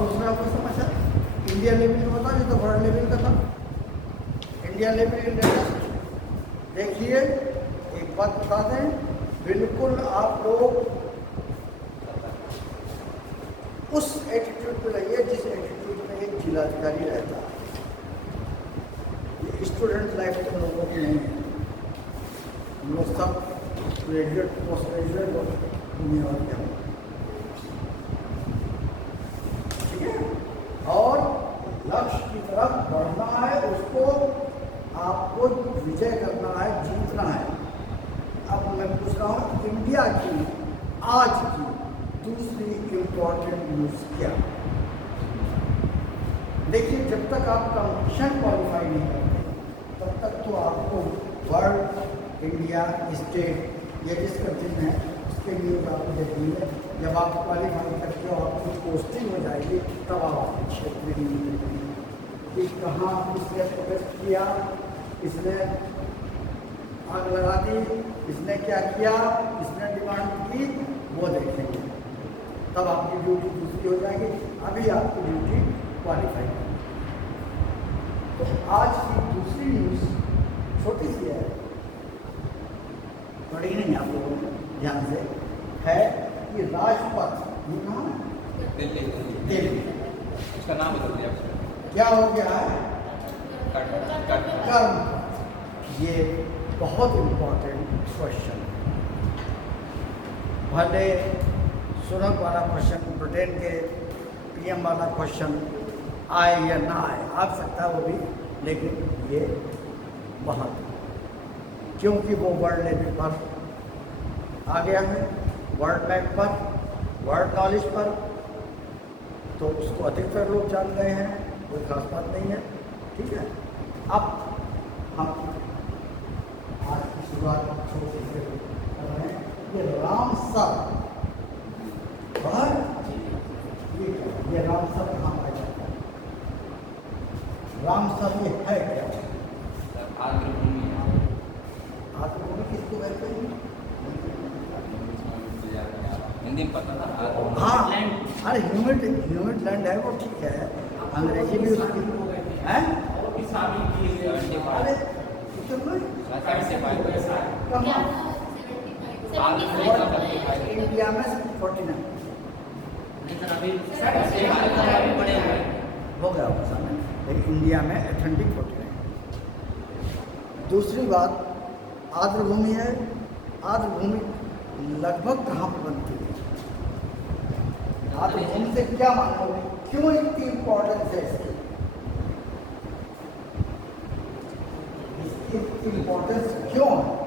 दूसरा आपको समझा इंडिया लेवल का बताओ, ये तो वर्ल्ड लेवल का था। इंडिया लेवल के लेटेस्ट देखिए, एक बात बता दें, बिल्कुल आप लोग उस एटीट्यूड पे रहिए जिस एटीट्यूड में एक जिलाधिकारी रहता है। ये स्टूडेंट लाइफ तो लोगों की नहीं है, हम लोग सब ग्रेजुएट पोस्ट ग्रेजुएट और दुनिया और क्या, ठीक है। और लक्ष्य की तरफ बढ़ना है, उसको आपको विजय करना है, जीतना है। अब मैं पूछ रहा हूँ, इंडिया की आज की दूसरी इम्पोर्टेंट न्यूज़ क्या? देखिए, जब तक आप कंपटीशन क्वालिफाई नहीं करते तब तक तो आपको वर्ल्ड, इंडिया, स्टेट ये जिसका दिन है उसके न्यूज़ आपको देखनी है। जब आप क्वालिफाई करके और आपकी पोस्टिंग हो जाएगी तब आप आपके क्षेत्र में न्यूज़ देखेंगे कि कहाँ किसने प्रोटेस्ट किया, किसने आग लगा दी, किसने क्या किया, किसने डिमांड की, वो देखेंगे। तब आपकी ड्यूटी दूसरी हो जाएगी। अभी आपकी ड्यूटी क्वालिफाई करनी। तो आज की दूसरी न्यूज़ छोटी सी है, बड़ी नहीं, आप लोगों ने ध्यान से है कि राजपथ कहाँ है? दिल्ली। उसका नाम बता दिया क्या हो गया है? कर्म। ये बहुत इम्पोर्टेंट क्वेश्चन है। भले सुलभ वाला क्वेश्चन, ब्रिटेन के पीएम वाला क्वेश्चन आए या ना आए, आ सकता है वो भी, लेकिन ये बहुत, क्योंकि वो वर्ल्ड लेवल पर आ गया है, वर्ल्ड बैंक पर, वर्ल्ड नॉलेज पर, तो उसको अधिकतर लोग जान गए हैं, कोई खास बात नहीं है, ठीक है। अब हम आज की शुरुआत छोटी से कर रहे हैं। ये रामसर ये रामसर कहाँ पाया जाता है? रामसर ये है क्या? आर्द्रभूमि किसको कहते हैं? हिंदी में पता था। हाँ, अरे ह्यूमिड लैंड है वो, ठीक है, अंग्रेजी भी उसकी है। अरे इंडिया में 49 हो गया होगा सामने, लेकिन इंडिया में अथेंटिक 49। दूसरी बात, आर्द्रभूमि है। आर्द्रभूमि लगभग कहाँ पर बनती है? आर्द्रभूमि से क्या मानोगे, क्यों इतनी इम्पोर्टेंस है इसकी? इसकी इम्पोर्टेंस क्यों है?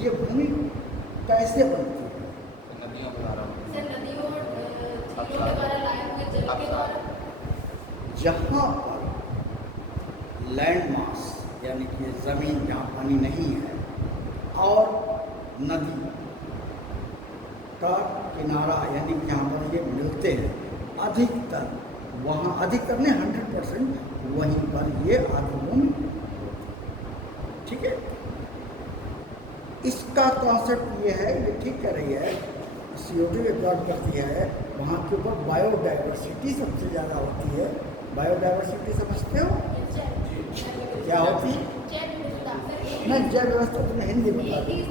ये भूमि कैसे बनती है? नदियों के द्वारा, जहाँ पर लैंड मास यानी कि ज़मीन जहाँ पानी नहीं है और नदी का किनारा यानी कि जहाँ पर ये मिलते हैं, अधिकतर वहाँ, अधिकतर नहीं 100% वहीं पर ये आर्द्रभूमि, ठीक है। इसका कॉन्सेप्ट ये है, ये ठीक कह रही है, CO2 एब्जॉर्ब करती है, वहाँ के ऊपर बायोडाइवर्सिटी सबसे ज़्यादा होती है। बायोडाइवर्सिटी समझते हो क्या होती है? नहीं, जैव व्यवस्था तुमने हिंदी में बता दी।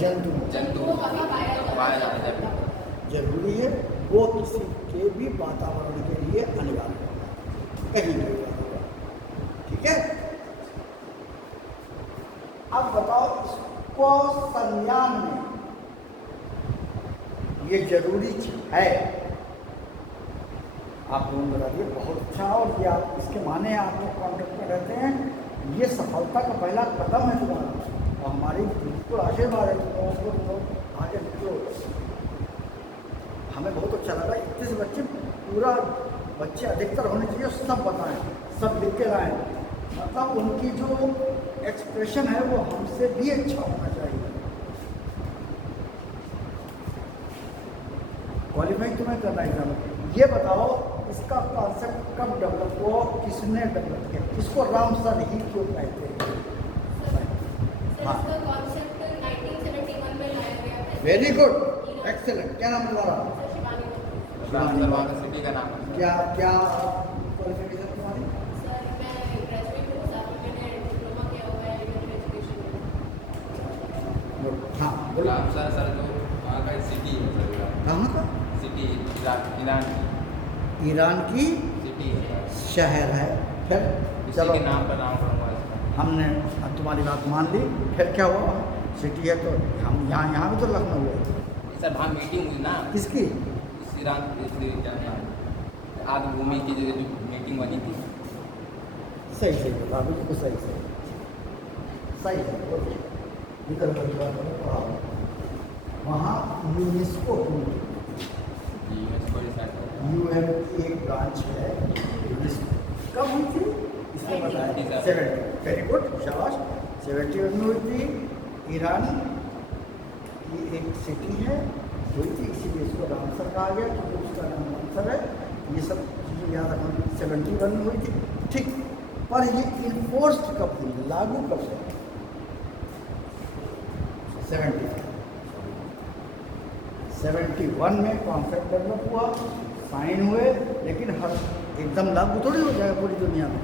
जंतुओं जरूरी है, वो किसी के भी वातावरण के लिए अनिवार्य है, कहीं नहीं होगा, ठीक है। अब बताओ, इसको संज्ञान में ये जरूरी है, आप लोगों बता दिए, बहुत अच्छा। और ये आप इसके माने आप लोग कॉन्टेक्ट में रहते हैं, ये सफलता का पहला कदम है तुम्हारा, और हमारी बिल्कुल आशीर्वाद है तुम लोग आगे निकलो। हमें बहुत अच्छा लगा, इतने से बच्चे, पूरा बच्चे अधिकतर होने चाहिए, सब बताएं, सब लिख के लाएँ, मतलब उनकी जो एक्सप्रेशन है वो हमसे भी अच्छा होना चाहिए। क्वालिफाई तुम्हें करना एग्जाम। ये बताओ इसका कॉन्सेप्ट कब डेवलप हुआ, किसने डेवलप किया, इसको रामसर ही क्यों कहते हैं? हाँ, वेरी गुड, एक्सेलेंट। क्या नाम तुम्हारा? शिवानी सिटी का नाम है। क्या क्या क्वालिफिकेशन तुम्हारी? हाँ बोलो। रामसर सर जो वहाँ का सिटी है सर। कहाँ का? सिटी ईरान की ईरान की सिटी है। शहर है। फिर इसी चलो के नाम पर नाम पड़ा इसका। हमने अब तुम्हारी बात मान ली, फिर क्या हुआ? सिटी है तो हम यहाँ भी तो लखनऊ है। सर वहाँ मीटिंग हुई ना किसकी? इस ईरान आदि भूमि की जो मीटिंग बनी थी। सही सही बोला, बिल्कुल सही सही सही है। बोलो। इधर पढ़ाओ। वहाँ यूनेस्को यूनेस्को डिसाइड यूएन की एक ब्रांच है यूनेस्को। कब हुई थी इसको बताया? 70। वेरी गुड, शाबाश। 71 में हुई थी। ईरान की एक सिटी है हुई थी, इसीलिए इसको रामसर कहा गया क्योंकि उसका नाम रामसर है। ये सब चीज़ें याद रखना। 71 में हुई थी, ठीक। पर ये इन्फोर्स्ड कब हुई, लागू कब हुआ? 71 में कॉन्सेप्ट डेवलप हुआ, साइन हुए, लेकिन हर एकदम लागू थोड़ी हो जाएगा पूरी दुनिया में।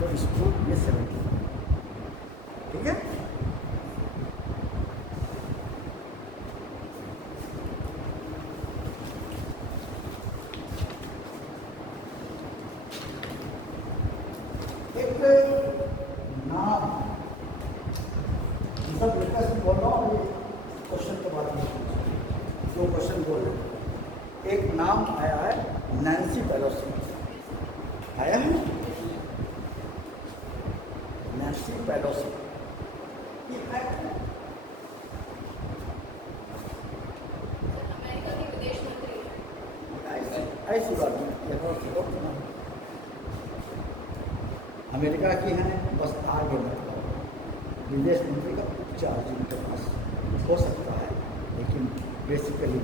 तो इसको ये 71, ठीक है। एक नाम सब रिक्वेस्ट बोल रहा हूँ, क्वेश्चन के बारे में जो क्वेश्चन बोल रहे। एक नाम आया है नैन्सी पेलोसी, आया है नैन्सी पेलोसी। ये है ऐसी बात नहीं, अमेरिका की हैं, बस आगे मतलब विदेश मंत्री का चार्ज इनके पास हो सकता है, लेकिन बेसिकली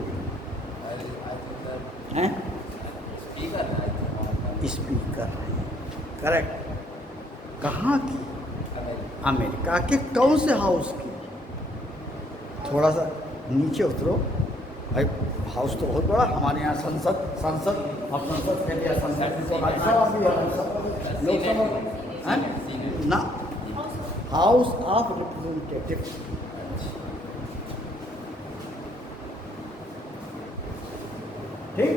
हैं स्पीकर हैं। करेक्ट। कहाँ की? अमेरिका के कौन से हाउस की? थोड़ा सा नीचे उतरो भाई, हाउस तो बहुत बड़ा। हमारे यहाँ संसद अब संसद के लिए संसद तो राज्यसभा भी है, लोकसभा ना, हाउस ऑफ रिप्रेजेंटेटिव। ठीक,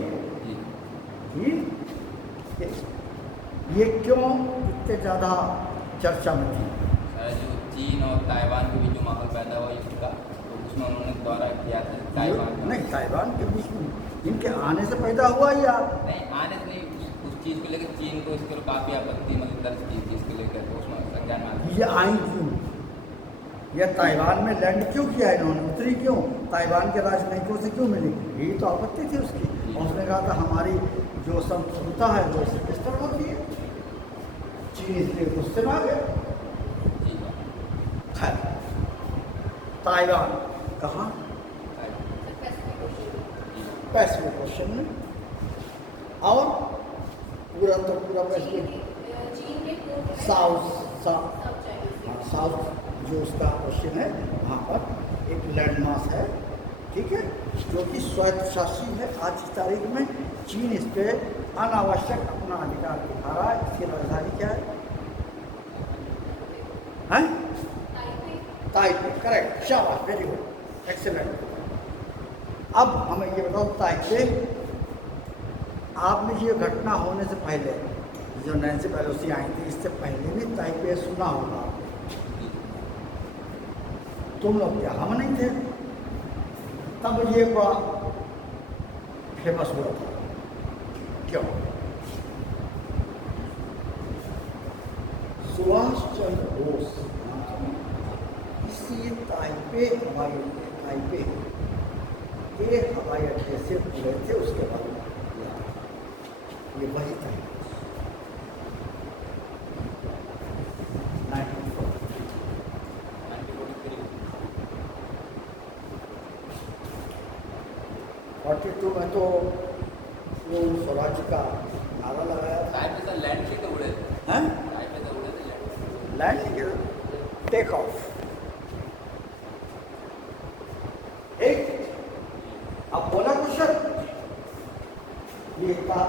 ये क्यों इतने ज़्यादा चर्चा में थी? सर जो चीन और ताइवान के बीच जो माहौल पैदा हुआ इसका, तो उसमें उन्होंने दौरा किया था ताइवान का। नहीं, ताइवान के बीच में इनके आने से पैदा हुआ या नहीं आने से नहीं, उस चीज़ को लेकर चीन को इसके काफ़ी आपत्ति मतलब दर्ज की थी इसको लेकर, तो उसमें संज्ञान माना। ये आई क्यों? यह ताइवान में लैंड क्यों किया इन्होंने? उतरी क्यों? ताइवान के राजनयिकों से क्यों मिली? यही तो आपत्ति थी उसकी। और उसने कहा था हमारी जो संस्कृता है वो इससे डिस्टर्ब होती है, चीन इसलिए गुस्से में आ गया। खैर, ताइवान कहाँ? पैसिफिक ओशन में। और पूरा तो पूरा पैसिफिक साउथ जो उसका क्वेश्चन है वहाँ पर एक लैंडमास है, ठीक है, जो कि स्वायत्तशासी है। आज की तारीख में चीन इस पर अनावश्यक अपना अधिकार दिखा रहा है। इसकी राजधानी क्या है? हैं? ताइपे। करेक्ट, शाबाश, वेरी गुड, एक्सेलेंट। अब हमें ये बताओ, ताइपे, आपने ये घटना होने से पहले जो नैन्सी पेलोसी आई थी, इससे पहले भी ताइपे सुना होगा आपने। तुम लोग क्या, हम नहीं थे तब ये बड़ा फेमस हुआ था। क्यों? सुभाष चंद्र बोस इसी ताइपे हवाई अड्डे से उड़े थे, उसके बाद ये वही था 1940। 42 में तो वो स्वराज का नारा लगाया था। टाइप पे लैंड से तो उड़े थे, हैं? टाइप पे तो उड़े थे लैंड। लैंड नहीं किया, टेक ऑफ। एक अब बोला क्वेश्चन ये था,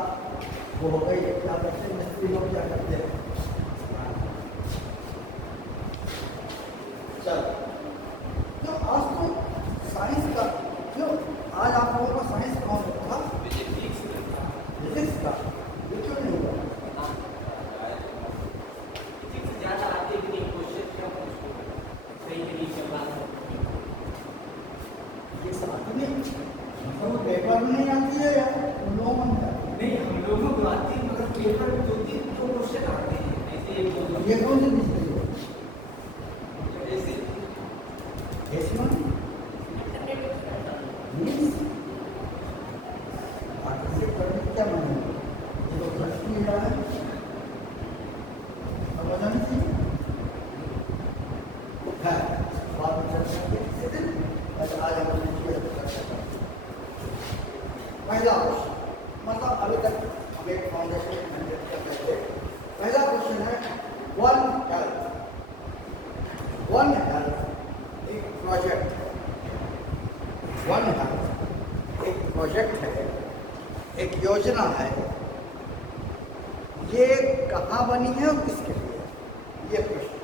वो हो गई। क्या करते हैं मिस्त्री लोग, क्या करते हैं? चल, जो आज तो साइंस का, जो आज आप लोगों का साइंस कौन सा था? फिजिक्स का। ये क्यों नहीं हुआ? ये साथ नहीं, हमको पेपर में नहीं आती है यार, उन लोगों को नहीं आती। नहीं, हम लोगों को आती है, मगर पेपर में 2-3 क्वेश्चन आते हैं ऐसे। ये कौन सी मिस्त्री है? ऐसे ऐसी मान मीन्स आर्टिफिशियल करने की क्या माने? ये तो प्रश्न नहीं रहा है, समझ आनी चाहिए है। बाद में चर्चा करेंगे किसी दिन, बस आज हम लोग ये चर्चा करेंगे। पहला क्वेश्चन, मतलब अभी तक हम एक फाउंडेशन करते हैं। पहला क्वेश्चन है वन हेल्थ एक प्रोजेक्ट है। वन हेल्थ एक प्रोजेक्ट है, एक योजना है। ये कहाँ बनी है और किसके लिए? ये प्रश्न।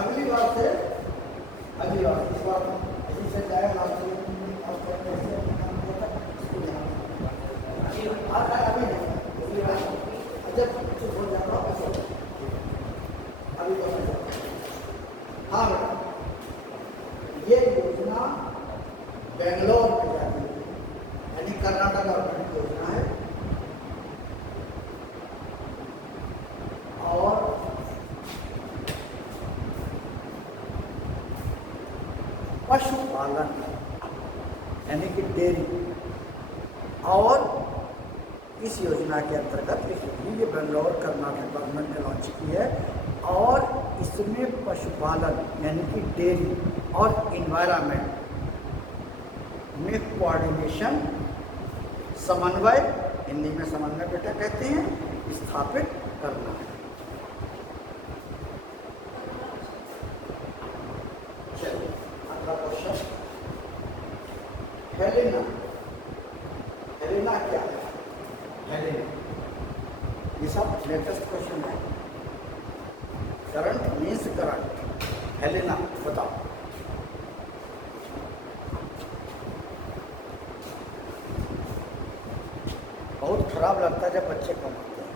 अगली बार से इस बार इसी से जाए लास्ट अभी नहीं, जब कुछ हो जाता है अभी तो हाँ बेटा, ये योजना बेंगलोर में जाती है, यानी कर्नाटक गवर्नमेंट योजना है। और पशुपालन यानी कि डेयरी, और इस योजना के अंतर्गत ये बेंगलोर कर्नाटक गवर्नमेंट ने लॉन्च की है। और इसमें पशुपालन यानी कि डेयरी और इन्वायरमेंट में कोऑर्डिनेशन, समन्वय, हिंदी में समन्वय बेटा कहते हैं, स्थापित करना है। चलिए अगला क्वेश्चन, हेलेना। हेलेना क्या है? हेलेना, ये सब लेटेस्ट क्वेश्चन है। करंट मीन्स करंट, हेलेना बताओ। बहुत खराब लगता है जब बच्चे कम होते हैं।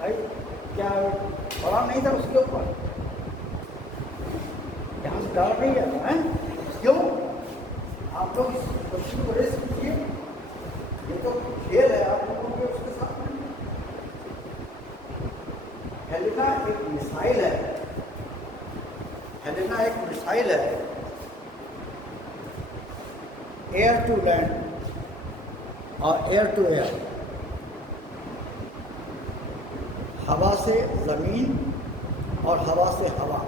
भाई क्या पढ़ा नहीं था उसके ऊपर, यहाँ से डर नहीं है? क्यों? आप लोग इस क्वेश्चन को रेस कीजिए, ये तो खेल है आप लोगों के उसके साथ में। हेलेना एक मिसाइल है, हेलेना एक मिसाइल है, एयर टू लैंड और एयर टू एयर, हवा से ज़मीन और हवा से हवा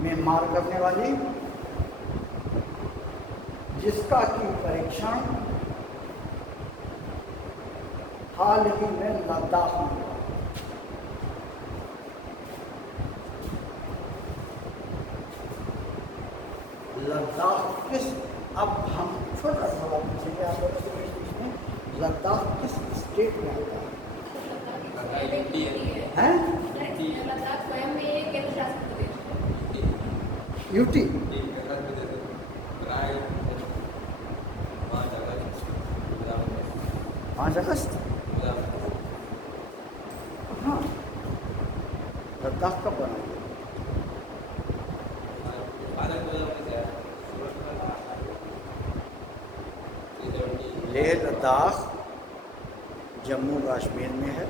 में मार करने वाली, जिसका कि परीक्षण हाल ही में लद्दाख में हुआ। लद्दाख किस, अब हम छोटा सवाल पूछेंगे आप लोगों से बीच में, लद्दाख किस स्टेट में होता है? हैं? यूटी। 5 अगस्त। हाँ, लद्दाख कब बना? लेह लद्दाख जम्मू कश्मीर में है।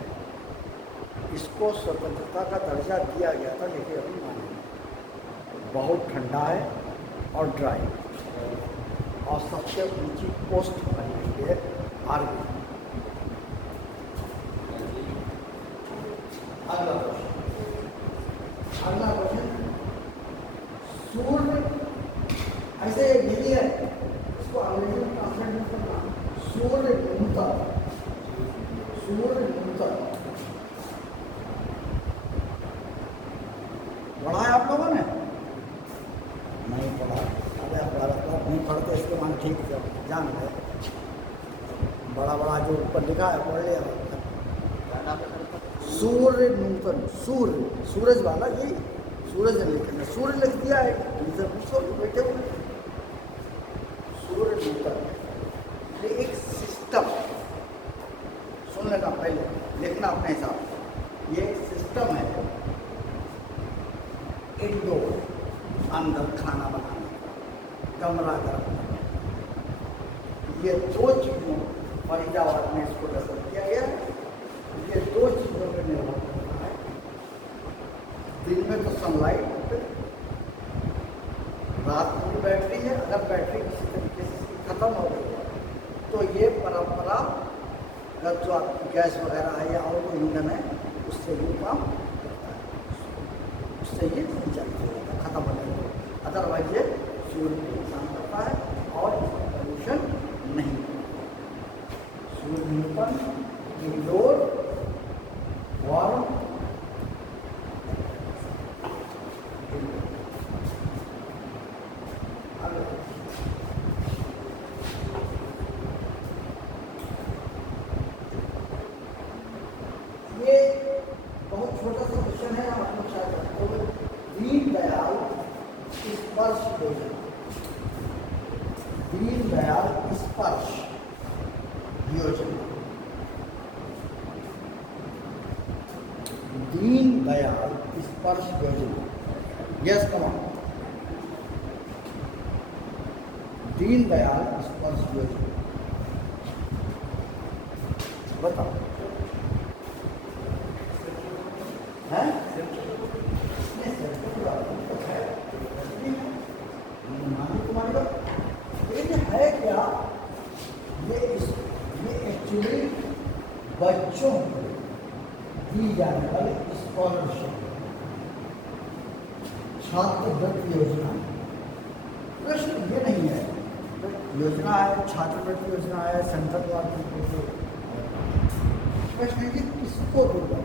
इसको स्वतंत्रता का दर्जा दिया गया था, लेकिन अभी माने नहीं। बहुत ठंडा है और ड्राई, और सबसे ऊंची पोस्ट बनी हुई है आर्मी। अगला क्वेश्चन, सूर्य ऐसे जैसे यही है, इसको अंग्रेजी में ट्रांसलेट नहीं करना, सूर्य न्यूनतम, सूर्य न्यूनतम पढ़ा है आप लोगों ने? नहीं पढ़ा। अरे आप भारत नहीं पढ़ते, इसके मान ठीक से जान गए, बड़ा बड़ा जो ऊपर लिखा है पढ़ लिया। सूर्य न्यूनतम, सूर्य सूरज वाला, ये सूरज ने लिखना, सूर्य लिख दिया है, इनसे पूछो बैठे हुए। सूर्य न्यूनतम ये एक सिस्टम, सुन लेना पहले, लिखना अपने हिसाब से। ये एक सिस्टम है इंडोर, अंदर खाना बनाने का, कमरा गर्म करने का। ये दो चीज़ों फरीदाबाद में इसको डेवलप किया गया है। ये दो चीज़ों पर निर्भर करता है। दिन में तो सनलाइट, रात में भी बैटरी है। अगर बैटरी किसी तरीके से खत्म हो गई है तो ये परंपरा जो आपकी गैस वगैरह है या और कोई ईंधन है उससे ये काम करता है, उससे ये नहीं चलता है, खत्म हो जाएगा। अदरवाइज ये सूर्य को नुकसान करता है और पोल्यूशन नहीं करता। सूर्य न्यूनतम इंडोर वार्म, ये बहुत छोटा सा क्वेश्चन है, आप लोग शायद जानते हो। दीनदयाल स्पर्श योजना, दीनदयाल स्पर्श योजना, दीनदयाल स्पर्श योजना, यस कम, दीनदयाल स्पर्श योजना बताओ है? तुम्हारी बात, लेकिन है क्या ये एक्चुअली बच्चों को दी जाने वाली स्कॉलरशिप, छात्रवृत्ति योजना। प्रश्न ये नहीं है, योजना है, छात्रवृत्ति योजना है, सेंट्रल गवर्नमेंट, प्रश्न है कि किसको दूंगा।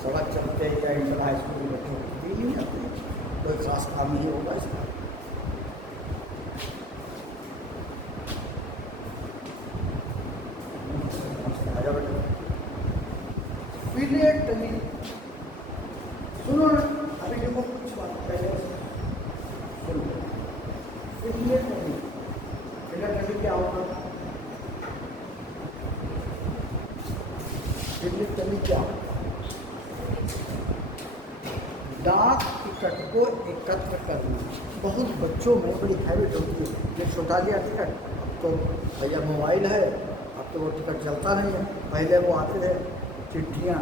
सड़क चलते या इंटर हाई स्कूल के बच्चों को दी नहीं जाती, कोई खास काम नहीं होगा इसका। फिलिएटली, सुनो ना, अभी देखो कुछ बात पहले सुनो। फिलिएटली, फिलिएटली क्या होगा? फिलिएटली क्या होगा? डाक टिकट को एकत्र करना। बहुत बच्चों में बड़ी हैबिट होती है, ये छोटा लिया टिकट, अब तो भैया मोबाइल है, अब तो वो टिकट चलता नहीं है। पहले वो आते थे चिट्ठियाँ,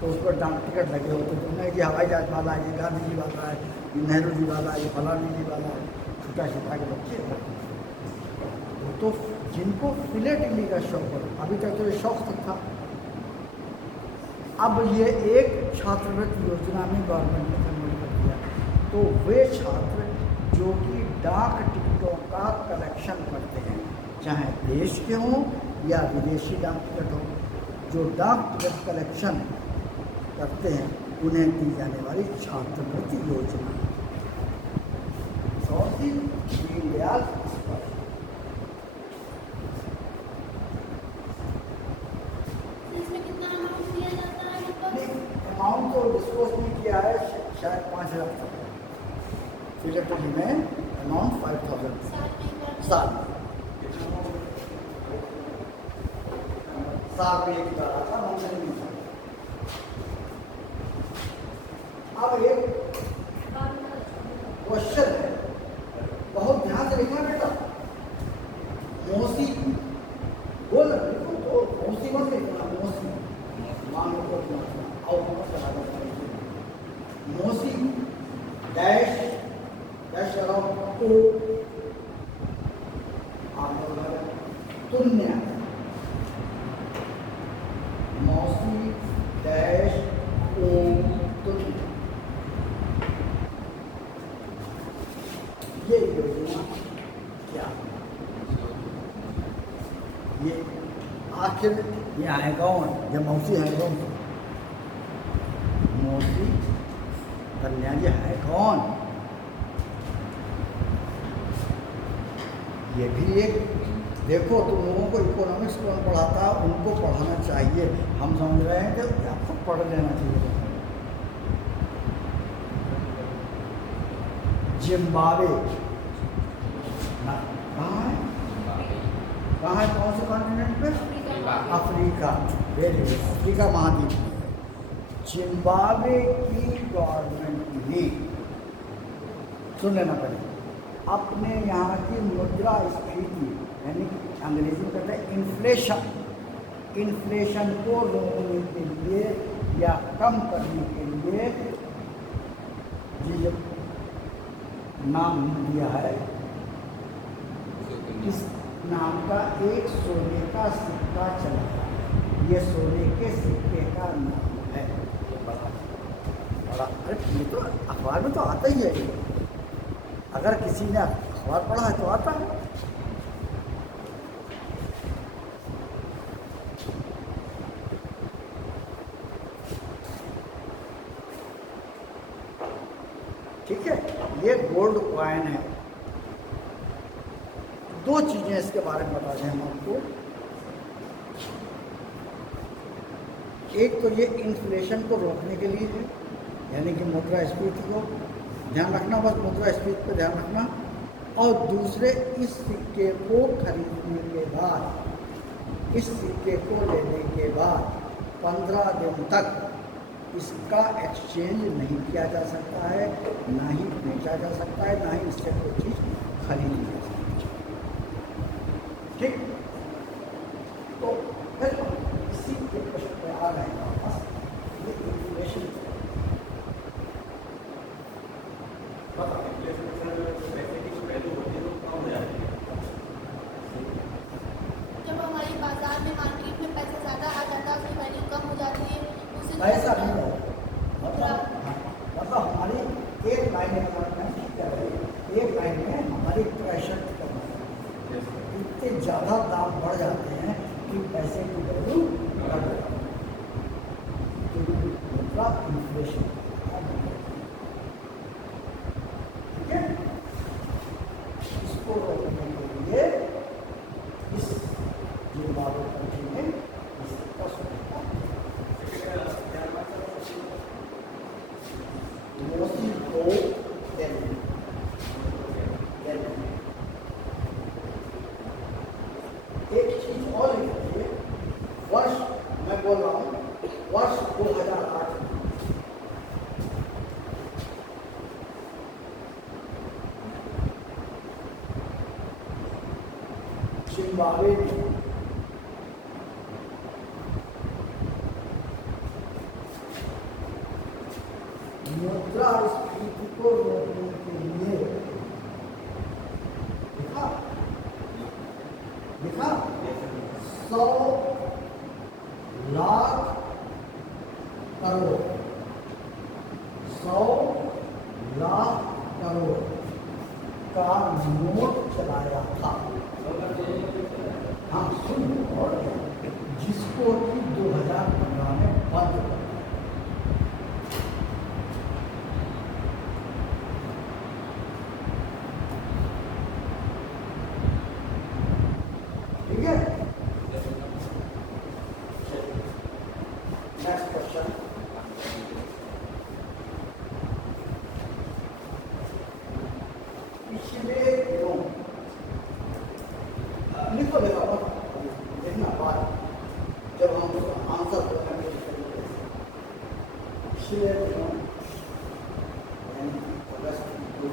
तो उस पर डाक टिकट लगे होते थे, नहीं कि हवाई जहाज वाला है, ये गांधी जी वाला है, ये नेहरू जी वाला है, ये फलानी जी वाला है, छोटा छोटा के बच्चे। तो जिनको फिलेटली का शौक हो, अभी तक तो ये शौक तक था, अब ये एक छात्रवृत्ति योजना में गवर्नमेंट ने शामिल कर दिया। तो वे छात्र जो कि डाक टिकटों का कलेक्शन करते हैं, चाहे देश के हों या विदेशी डाक टिकट हो, जो डाक टिकट कलेक्शन करते हैं उन्हें दी जाने वाली छात्रवृत्ति योजना। दीनदयाल अमाउंट तो डिस्कोस नहीं किया है, शायद 5,000 तक। फिलिएटली में अमाउंट 5,000 साल में एक बार आता, मंथली में था। अब एक क्वेश्चन है, बहुत ध्यान से लिखना बेटा। मौसी बोल लिखो, तो मौसी मत लिखना, मौसी मान लो मौसी डैश डैश लगाओ ओ तुन्य, मौसी डैश ओ तुन्य। कन्या है कौन? ये मौसी है कौन? मौसी कन्या जी है कौन? ये भी एक देखो, तुम लोगों को इकोनॉमिक्स कौन पढ़ाता है, उनको पढ़ाना चाहिए। हम समझ रहे हैं कि आपको पढ़ लेना चाहिए। जिम्बाब्वे ना कहाँ है? कहाँ है? कौन से कॉन्टिनेंट पे? अफ्रीका। वेरी गुड, अफ्रीका महाद्वीप में है। जिम्बाब्वे की गवर्नमेंट ने, सुन लेना पड़ेगा, अपने यहाँ की मुद्रा स्फीति यानी अंग्रेजी में कहते हैं इन्फ्लेशन, इन्फ्लेशन को रोकने के लिए या कम करने के लिए ये नाम दिया है। इस नाम का एक सोने का सिक्का चला है। ये सोने के सिक्के का नाम है। बड़ा अरे ये तो अखबार में तो आता ही है। अगर किसी ने अखबार पढ़ा है तो आता है। ठीक है, ये गोल्ड कॉइन है। दो चीजें इसके बारे में बता दें हम आपको। एक तो ये इन्फ्लेशन को रोकने के लिए है, यानी कि मुद्रास्फीति को ध्यान रखना, बस मुद्रास्फीति पर ध्यान रखना। और दूसरे, इस सिक्के को खरीदने के बाद, इस सिक्के को लेने के बाद 15 दिन तक इसका एक्सचेंज नहीं किया जा सकता है, ना ही बेचा जा सकता है, ना ही इससे कोई चीज़ खरीदी जा सकती है। ठीक, तो फिर इसी के प्रश्न पे आ गए वापस। ये इन्फ्लेशन जब हमारी बाजार में मार्केट में पैसा ज़्यादा आ जाता है, उसकी वैल्यू कम हो जाती है, ऐसा नहीं होगा। मतलब हमारी एक लाइन एक लाइन में हमारी प्रेशर करना है। इतने ज़्यादा दाम बढ़ जाते हैं कि पैसे की वैल्यू बढ़ जाती है। मतलब इन्फ्लेशन। ठीक है, इसको रोकने के लिए इस जिम्बाब्वे कंट्री में इसका सुविधा मोसी को एक चीज और लिखिए। वर्ष मैं बोल रहा हूँ, वर्ष 2008 जिम्बाब्वे में मुद्रास्फीति को रोकने के लिए लिखा 100 लाख करोड़ 100 लाख करोड़ का नोट चलाया था। हाँ सुन, और जिसको कि 2015 में बंद कर दिया। ठीक है, नेक्स्ट क्वेश्चन। पिछले दिनों लिखो देखना बात जब हम उसका आंसर बताएंगे। पिछले दिनों महाराष्ट्र को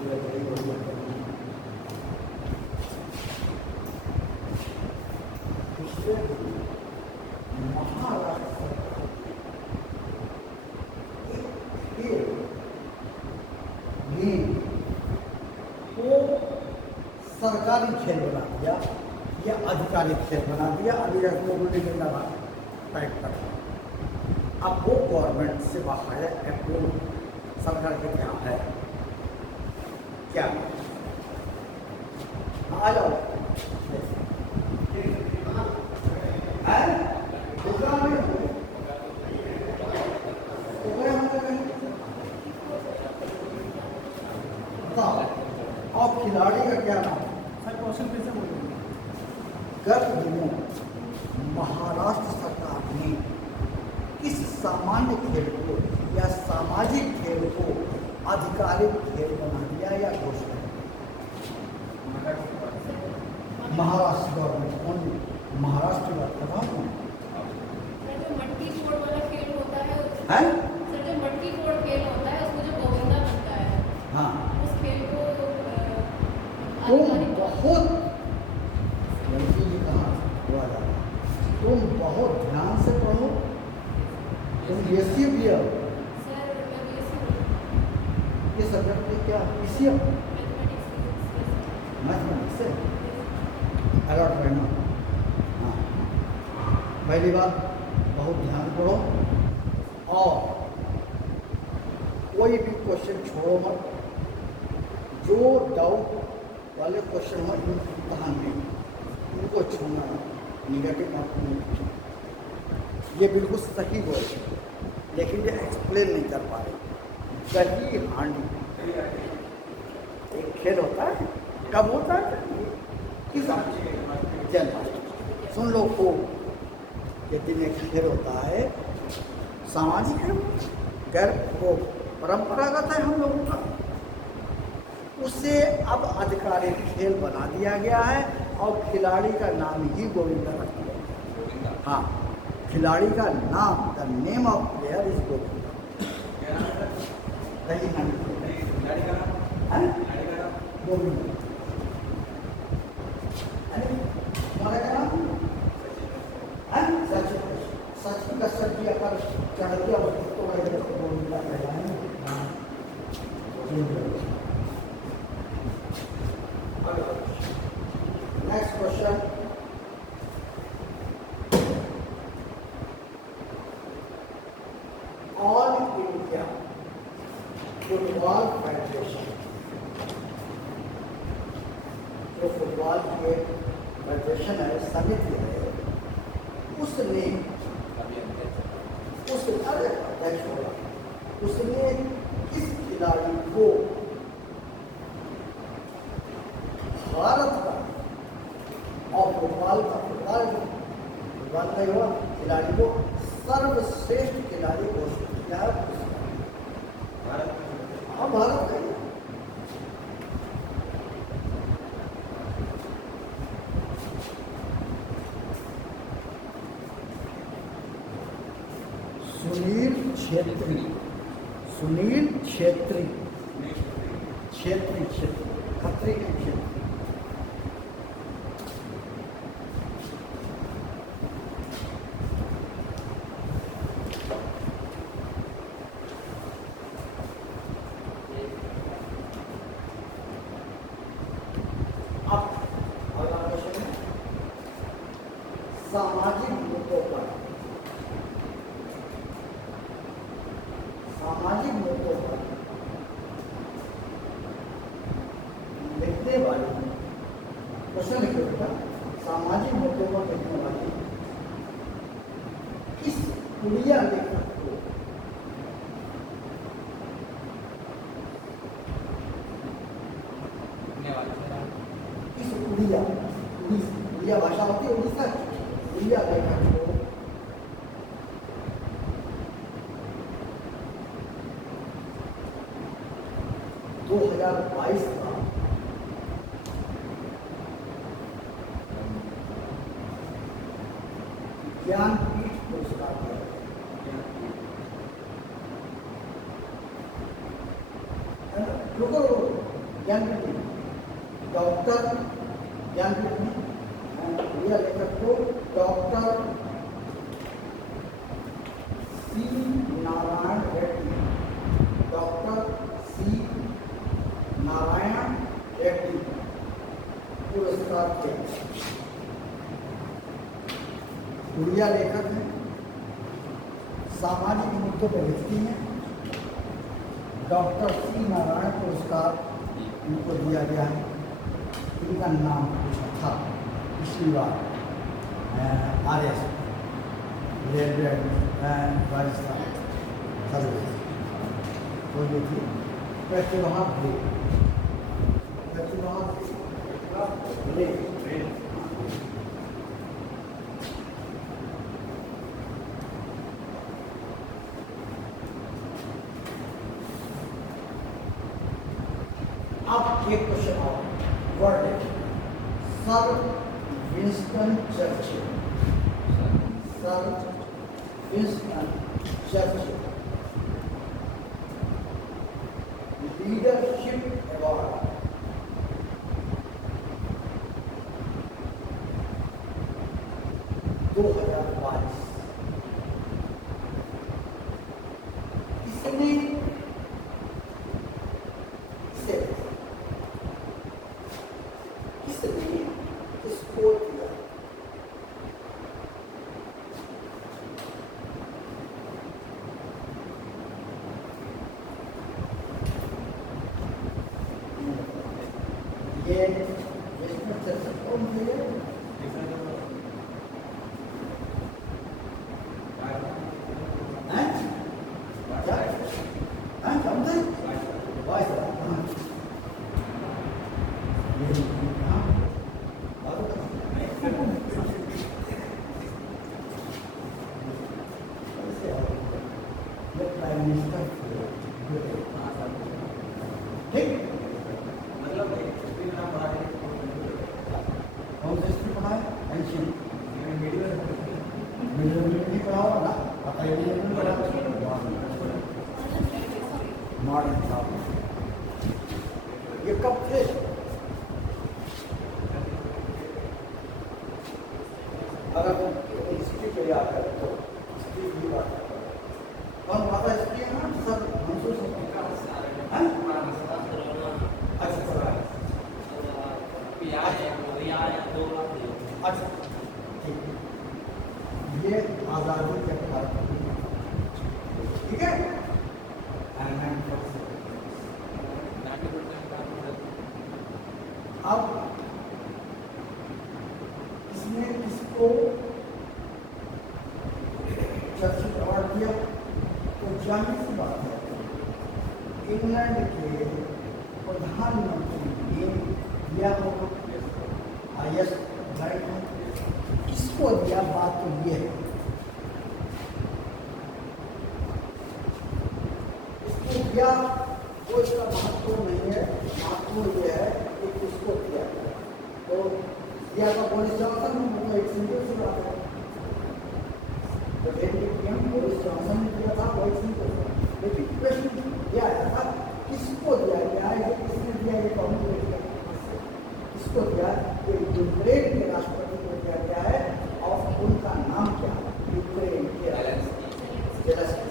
सरकारी खेल बना दिया या आधिकारिक खेल बना दिया। अभी गुल्ली डंडा पैक कर, अब वो गवर्नमेंट से बाहर है, अप्रूव सरकार के यहाँ है। क्या आ जाओ है? तो गए हमने कहीं बताओ। और खिलाड़ी का क्या नाम? सर क्वेश्चन फिर से बोलिए। गत दिनों महाराष्ट्र सरकार ने इस सामान्य खेल को या सामाजिक खेल को आधिकारिक खेल बना दिया या घोषणा किया? महाराष्ट्र गवर्नमेंट कौन? महाराष्ट्र का प्रधान कौन सर जो मटकी फोड़ वाला खेल होता है है? सर जो मटकी फोड़ खेल होता है उसमें जो गोविंदा बनता है हाँ, उस खेल को तुम आधिकारिक बहुत लड़की जी कहाँ हुआ जा रहा, तुम बहुत ध्यान से पढ़ो। तुम बीएससी भी हो, सर ये सब्जेक्ट में क्या पीसीएम मैथमेटिक्स मैथमेटिक्स से अलॉट पढ़ना। हाँ, पहली बात बहुत ध्यान पढ़ो और कोई भी क्वेश्चन छोड़ो मत। जो डाउट वाले क्वेश्चन हो इम्तहान में उनको छूना, निगेटिव मार्क नहीं। ये बिल्कुल सही बोल लेकिन ये एक्सप्लेन नहीं कर पा रहे। दही हांडी एक खेल होता है, कब होता है? किस जन्माष्टमी। सुन लो को ये दिन एक खेल होता है, सामाजिक है, गैर वो परंपरागत है हम लोगों का। उसे अब आधिकारिक खेल बना दिया गया है और खिलाड़ी का नाम ही गोविंदा रख दिया गया। हाँ, खिलाड़ी का नाम, the name of player is Govinda. दही हांडी गोविंदा। अरे तुम्हारा क्या नाम है? सचिन का सच दिया कर चढ़ दिया तो गोविंदा कहलाए। Next question, all India football federation, जो फुटबॉल की फेडरेशन है, समिति है, उसने अध्यक्ष होगा, उसने किस खिलाड़ी को भारत का और फुटबॉल का युवा खिलाड़ी को सर्वश्रेष्ठ खिलाड़ी घोषित किया है? हाँ, भारत का ही। सुनील छेत्री, सुनील छेत्री, छेत्री खत्री के क्षेत्र। सामाजिक मुद्दों पर, सामाजिक मुद्दों पर लिखने वाली, क्वेश्चन लिखो बेटा, सामाजिक मुद्दों पर लिखने वाली किस उड़िया लेखक को इस उड़िया भाषा होती है उड़ीसा, उड़िया लेखक को दो 2022 का ज्ञानपीठ पुरस्कार दिया गया। रुको, ज्ञानपीठ डॉक्टर ज्ञानपीठ में उड़िया लेखक को doctor C Narayana Reddy, doctor C Narayana Reddy पुरस्कार के उड़िया लेखक हैं, सामाजिक मुद्दों पर लिखती हैं। डॉक्टर सी नारायण पुरस्कार इनको दिया गया है। इनका नाम था पिछली बार RS रेलवे राजस्थान सर्विस तो ये थी प्रतिभा ब्ले अब एक क्वेश्चन और word sir Winston Churchill sir Winston Churchill leadership award 2022 इसने किसने इसको दिया? ये इसमें चर्चा कौन है? ये कब थे? अगर हिस्ट्री के लिए आता है तो हिस्ट्री की बात है। कौन बात हिस्ट्री है ना सब मंसूर अच्छा ठीक है। ये आज़ादी के बाद ठीक है। अब इसने किसको चर्चिल अवार्ड दिया? तो जाहिर सी बात है इंग्लैंड के प्रधानमंत्री ने दिया होगा, हाईएस्ट राइट है इसको दिया। बात तो ये है इसको दिया, वो इसका महत्व नहीं है। महत्व ये है कि किसको दिया। तो दिया का बोरिस जॉनसन ने एक सिंपल सी बात है। तो बोरिस जॉनसन ने दिया था वो एक सिंपल था, लेकिन प्रश्न यह आया था किसको दिया गया है? किसने दिया? ये कौन दिया? किसको दिया? ये यूक्रेन के राष्ट्रपति को दिया गया है और उनका नाम क्या है? यूक्रेन के जेलेंस्की,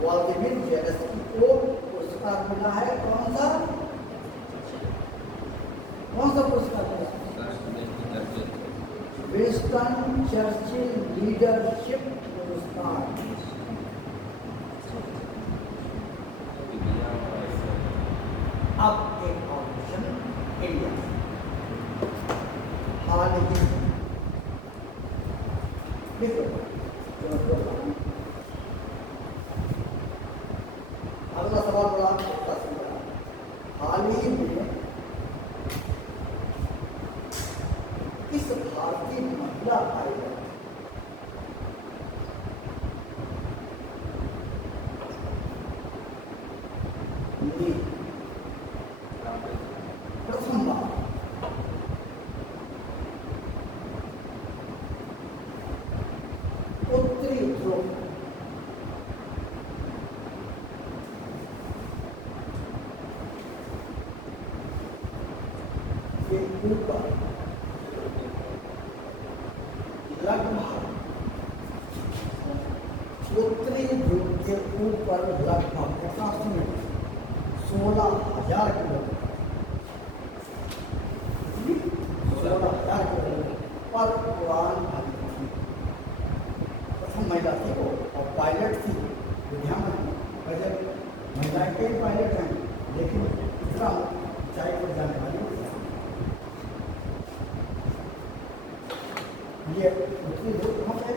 व्लादिमीर जेलेंस्की को पुरस्कार मिला है। कौन सा पुरस्कार मिला? विंस्टन चर्चिल लीडरशिप पुरस्कार। अब एक और क्वेश्चन इंडिया हाल ही अगला सवाल बड़ा हाल ही में किस भारतीय महिला पायलट ने प्रथम बार उत्तरी ध्रुव के ऊपर लगभग उत्तरी ध्रुव के ऊपर लगभग अप्रॉक्सीमेट 16,000 किलोमीटर 16,000 किलोमीटर पर उड़ान भरी थी। प्रथम महिला थी वो और पायलट थी। ध्यान वैसे महिलाएं कई पायलट हैं, लेकिन इतना ऊंचाई पर जाने वाली ये उत्तरी ध्रुव कहाँ पे है?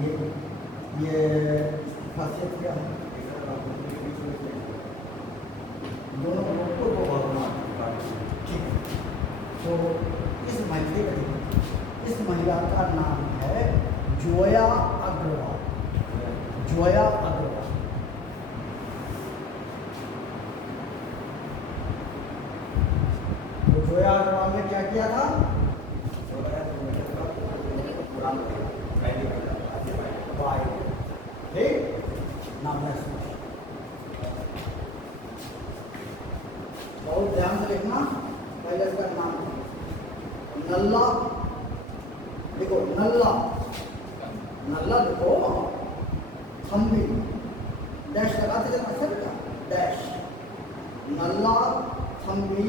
ये खासियत क्या है? दोनों लोगों को भगवान ठीक है। तो इस महिला का देखिए, इस महिला का नाम है जोया अग्रवाल। जोया अग्रवाल। तो जोया अग्रवाल ने क्या किया था? ठीक, नाम है। बहुत ध्यान से देखना, पहले इसका नाम नल्ला, देखो नल्ला, नल्ला देखो, थम्बी, डैश लगाते जाना सर का, डैश, नल्ला थम्बी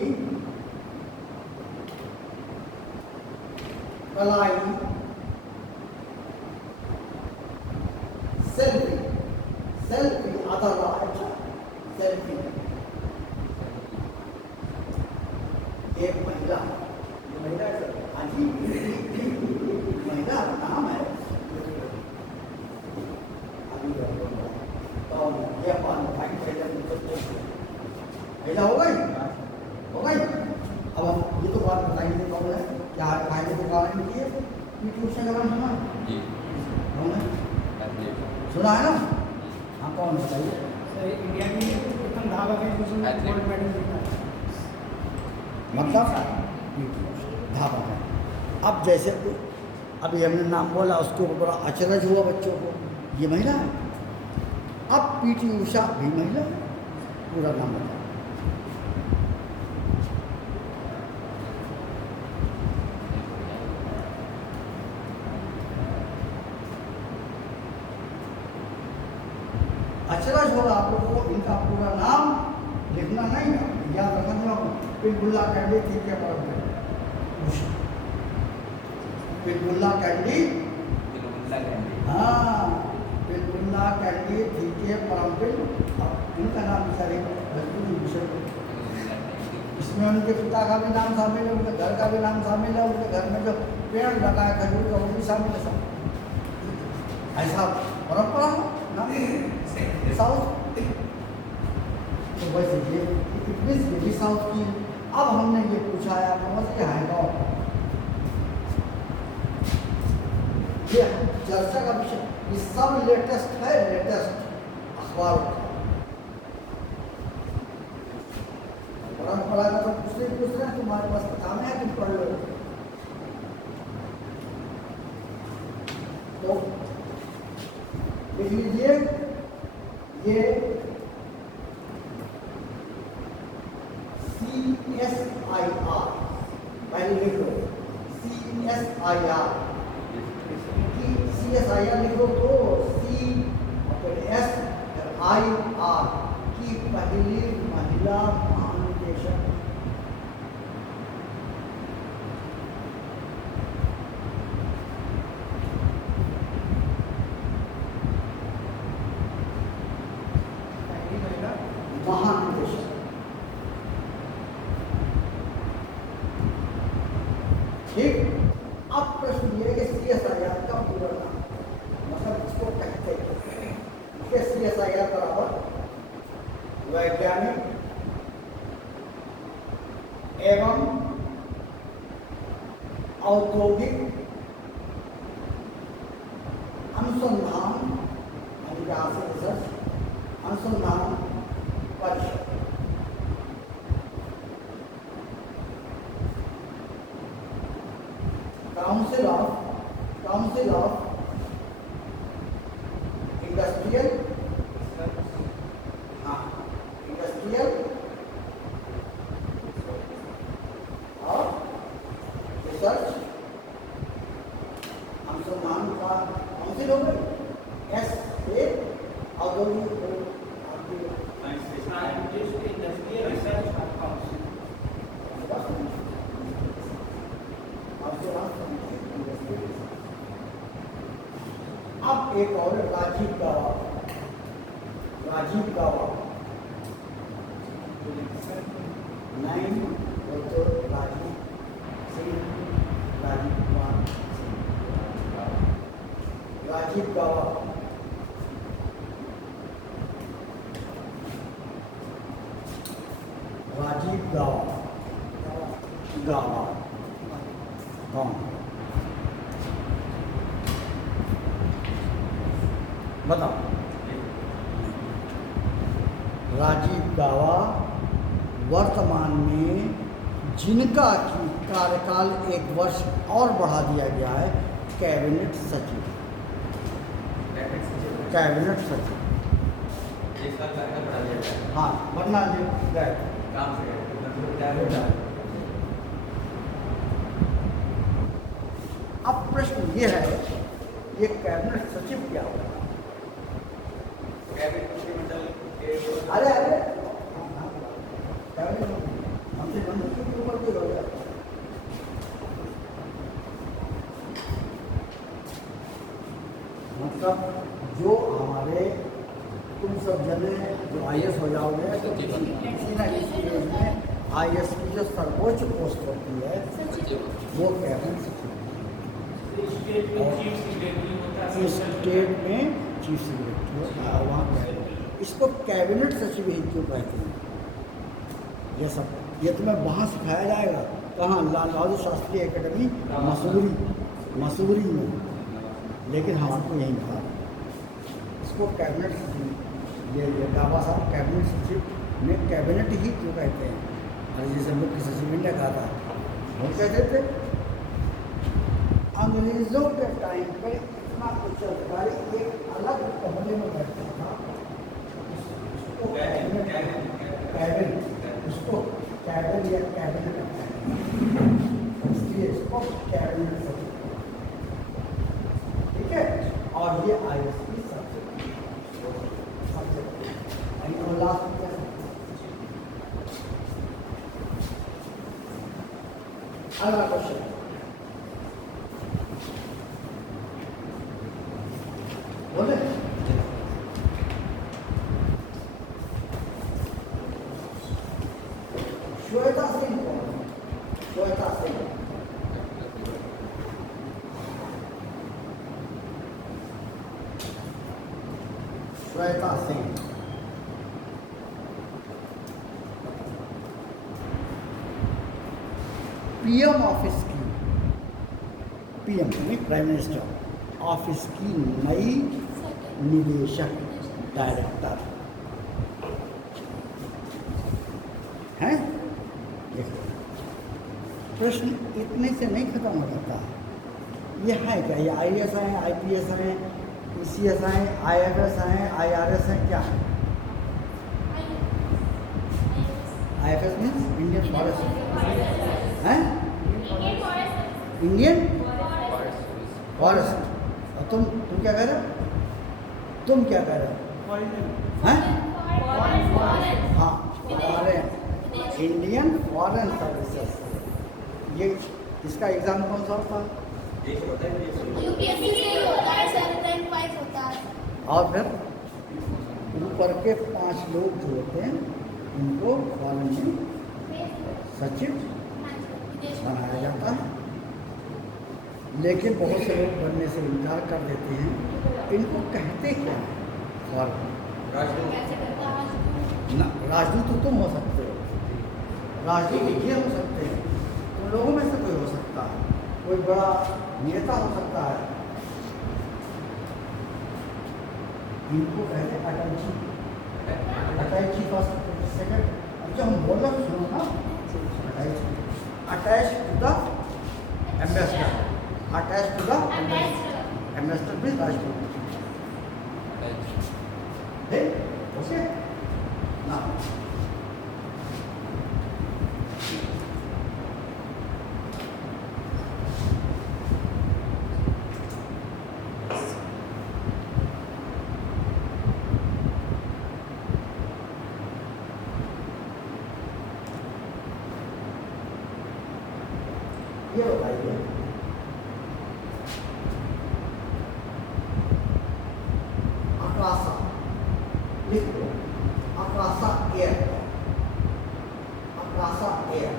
कलाई सेल्फी, सेल्फी आधा अच्छा सेल्फी। एक महिला, ये महिला है सर, हाँ जी, महिला नाम है। तो ये अपन भाई महिला हो गई, हो गई। अब हम ये तो बात बताइए कौन है, क्या भाई ने दुकान में की है, पीटी उषा का नाम सुना जी कौन है? सुना है ना? हाँ कौन बताइए? इंडिया की प्रथम धावा के गोल्ड मेडल जीता मतलब धावा है। अब जैसे अभी हमने नाम बोला, उसको बड़ा अचरज हुआ बच्चों को, ये महिला है। अब पीटी उषा भी महिला है, पूरा नाम बता। अचरज होगा आप लोगों को, इनका पूरा नाम लिखना नहीं है, याद रखना। पिलबुल्ला कैंडी थी क्या परम उषा, पिलबुल्ला कैंडी, हाँ पिलबुल्ला कैंडी थी के परमपिल। इनका नाम सारे भोजपुरी भूषण, इसमें उनके पिता का भी नाम शामिल है, उनके घर का भी नाम शामिल है, उनके घर में जो पेड़ लगा है खजूर का वो भी शामिल है सब। ऐसा परंपरा है ना साउथ। तो वैसे ये भी साउथ की। अब हमने ये पूछा है, आप समझ के हैं कौन? ये चर्चा का विषय, ये सब लेटेस्ट है, लेटेस्ट अखबार परंपरा का। तो पूछ रहे हैं, तुम्हारे पास बताना है, तुम पढ़ लो। तो देख लीजिए, ये CSIR, पहले लिख लो CSIR, CSIR लिख लो तो CSIR की पहली महिला महानिदेशक। महानिदेशक ठीक। अब प्रश्न ये है कि CSIR का पूरा नाम, मतलब इसको कहते हैं CSIR बराबर वैज्ञानिक एवं औद्योगिक अनुसंधान, रिसर्च अनुसंधान परिषद। काउंसिल ऑफ इंडस्ट्रियल, हाँ इंडस्ट्रियल और रिसर्च अनुसंधान का काउंसिल हो गई। एस ए औद्योगिक अब एक और राजीव गावा, राजीव गावा 9 डॉक्टर राजीव सिंह, राजीव कुमार सिंह, राजीव गावा, राजीव गावा, गावा कौन? बताओ। राजीव गावा वर्तमान में जिनका की कार्यकाल 1 वर्ष और बढ़ा दिया गया है, कैबिनेट सचिव। कैबिनेट सचिव, एक साल कार्यकाल बढ़ा दिया गया। हाँ, बढ़ना गए काम से अब प्रश्न ये है, ये कैबिनेट सचिव क्या होगा? कैबिनेट मंत्रिमंडल के अरे कैबिनेट मंत्रिमंडल के ऊपर कोई हो गया? मतलब जो हमारे तुम सब जने जो IAS हो जाओगे तो किसी ना किसी एज में IAS की जो सर्वोच्च पोस्ट होती है वो कैबिनेट सचिव। स्टेट में चीफ सेक्रेटरी होता है। स्टेट में चीफ सेक्रेटरी होता है, वहाँ कैबिनेट, इसको कैबिनेट सचिव ही क्यों कहते हैं? ये सब ये तुम्हें वहाँ सिखाया जाएगा, कहाँ? लाल बहादुर शास्त्री एकेडमी मसूरी में, लेकिन हम आपको यहीं बता दें इसको कैबिनेट सचिव। ये गावा साहब कैबिनेट सचिव में कैबिनेट ही क्यों कहते हैं? अरे जैसे मुख्य सचिव ने कहा था, वो कहते थे अंग्रेजों के टाइम पे इतना उच्च अधिकारी एक अलग कमरे में बैठता था, उसको कैबिन, उसको कैबिन या कैबिनेट, इसलिए इसको कैबिनेट सचिव, ठीक है। और ये IAS की सबसे लास्ट में अगला क्वेश्चन, बोले श्वेता सिंह कौन? श्वेता सिंह PM ऑफिस की, PM यानी प्राइम मिनिस्टर ऑफिस की नई निदेशक डायरेक्टर हैं। देखो प्रश्न इतने से नहीं खत्म हो जाता, ये है क्या? ये IAS हैं, IPS हैं, PCS हैं, IFS हैं, IRS हैं, क्या है? IFS मीन्स इंडियन फॉरेस्ट हैं, इंडियन फॉरेस्ट। और तुम क्या कह रहे हो? तुम क्या कह रहे हो? हैं? हाँ, फॉरेन, इंडियन फॉरेन सर्विसेज। ये इसका एग्जाम कौन सा होता है? UPSC से होता है सर, रैंक वाइज होता है। और फिर ऊपर के 5 लोग जो होते हैं उनको फॉरेन में सचिव बनाया जाता है। लेकिन बहुत से लोग बनने से इनकार कर देते हैं। इनको कहते क्या हैं? फॉरेन ना, राजदूत तो तुम हो सकते हो, राजदूत ये हो सकते हैं, तुम लोगों में से कोई हो सकता है, कोई बड़ा नेता हो सकता है। इनको कहते हैं अटैची फर्स्ट सेकंड। अब जब हम बोलना सुनो ना, attach to the ambassador, attach to the ambassador भी राजदूत है। ओके ना, ये बताइए आकाशा, लिख लो Akasa air, Akasa air,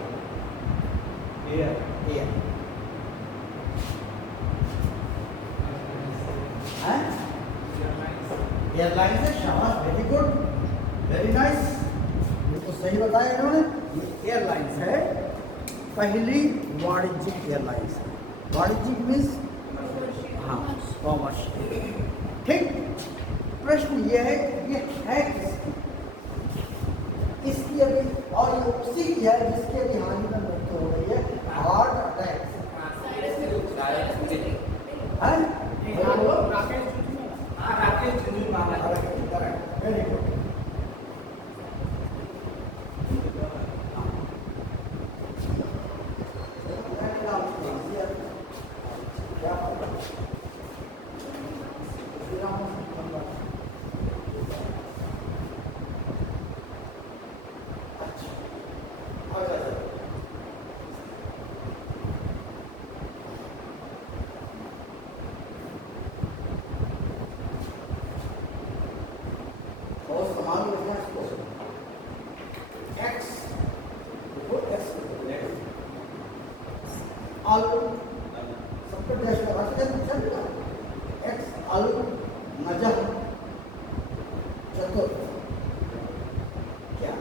air, air है। एयरलाइंस है, शाबाश, वेरी गुड, वेरी नाइस, बिल्कुल सही बताया इन्होंने। ये एयरलाइंस है, पहली वाणिज्यिक एयरलाइंस है। वाणिज्यिक मीन्स हाँ कॉमर्शियल। ठीक, प्रश्न ये है कि ये है किसकी? इसकी अभी, और ये उसी की है जिसकी अभी हाल ही में मृत्यु हो गई है, हार्ट अटैक से। हैं? राकेश झुंझुनवाला। Very good. चतुर्थ क्या?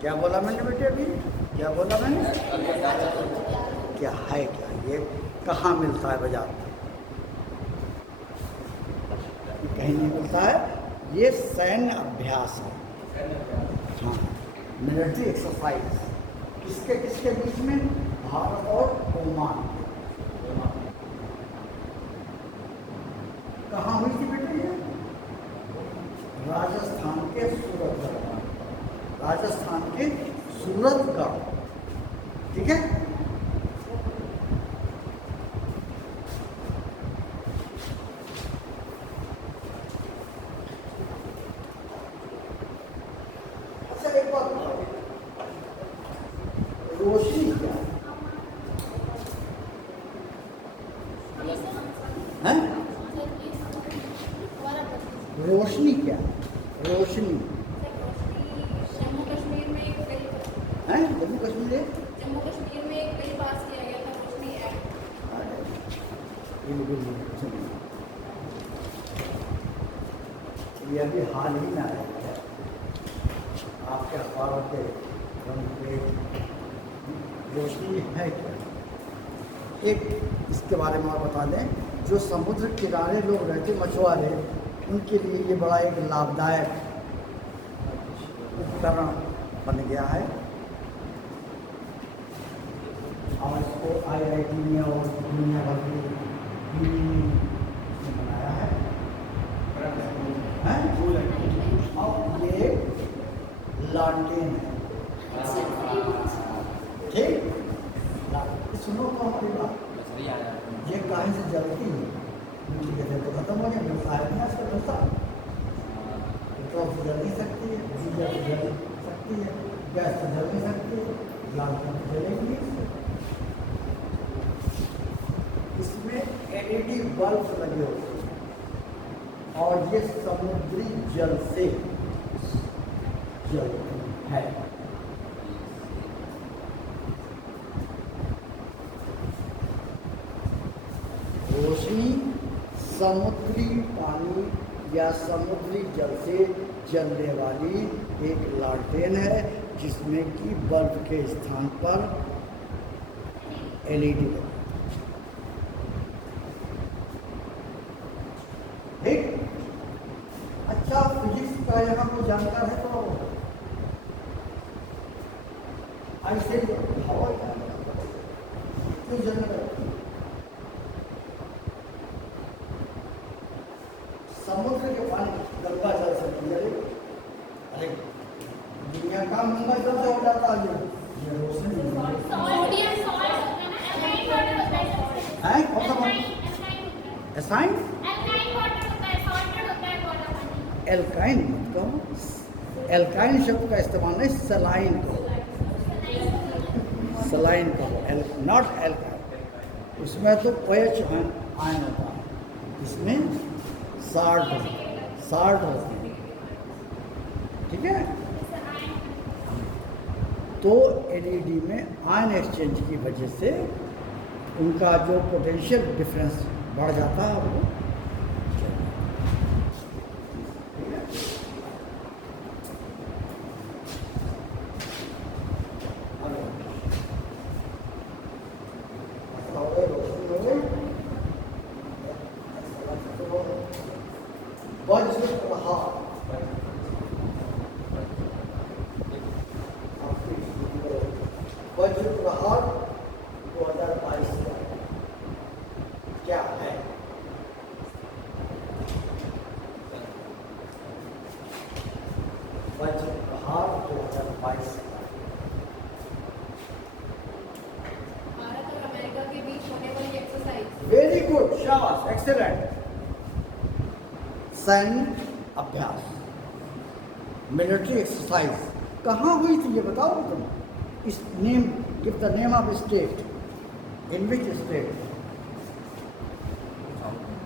क्या बोला मैंने बेटे अभी? क्या बोला मैंने? क्या है, क्या ये कहाँ मिलता है बाजार में? कहीं नहीं मिलता है। ये सैन्य अभ्यास है, हाँ, मिलिट्री एक्सरसाइज। किसके किसके बीच में? भारत और ओमान। कहाँ हुई थी बेटे ये? राजस्थान के सूरतगढ़, राजस्थान के सूरतगढ़, ठीक है। अच्छा एक बात बताओ, रोशनी क्या है? रोशनी क्या? रोशनी जम्मू कश्मीर में एक बिल, है, जम्मू कश्मीर है? जम्मू कश्मीर में एक बिल पास किया गया था, रोशनी एक्ट। ये अभी हाल ही में आया है आपके अखबारों के रंग पे। रोशनी है क्या? एक इसके बारे में और बता दें, जो समुद्र किनारे लोग रहते मछुआरे, उनके लिए ये बड़ा एक लाभदायक उपकरण बन गया है। और इसको IIT में और दुनिया भर की ने बनाया है। हैं? और ये लालटेन है, ठीक? सुनो तो हमारी बात, ये काहे से जलती है? मिट्टी के तेल तो खत्म हो गया, मिलता है नहीं आजकल मिलता। पेट्रोल से जल नहीं सकती है, डीजल से जल सकती है, गैस से जल नहीं सकती है, लालटेन से जलेगी। इसमें LED बल्ब लगे होते हैं और ये समुद्री जल से जलती है। रोशनी समुद्री पानी या समुद्री जल से जलने वाली एक लालटेन है, जिसमें कि बल्ब के स्थान पर LED लगी। ठीक? अच्छा, फिजिक्स का यहाँ कोई जानकार है तो ऐसे हवा क्यों जलने लगती है? समुद्र के पानी गंगा जल से पिए, अरे दुनिया का गंगा जल से हो जाता है। ये रोशनी है। कौन सा एसाइन? एल्काइन मत कहो, एल्काइन शब्द का इस्तेमाल नहीं, सलाइन कहो, सलाइन कहो, नॉट एल्काइन। उसमें तो OH आयन होता है, इसमें साल्ट होती है, ठीक है। तो एलईडी में आयन एक्सचेंज की वजह से उनका जो पोटेंशियल डिफरेंस बढ़ जाता है वो चल वज्र प्रहार वज्र प्रहार 2022 का क्या है? वज्र प्रहार 2022 भारत और अमेरिका के बीच होने वाली एक्सरसाइज। वेरी गुड, शाबाश, एक्सेलेंट। सैन्य अभ्यास, मिलिट्री एक्सरसाइज कहाँ हुई थी ये बताओ तुम। इस name, give the name of state, in which state?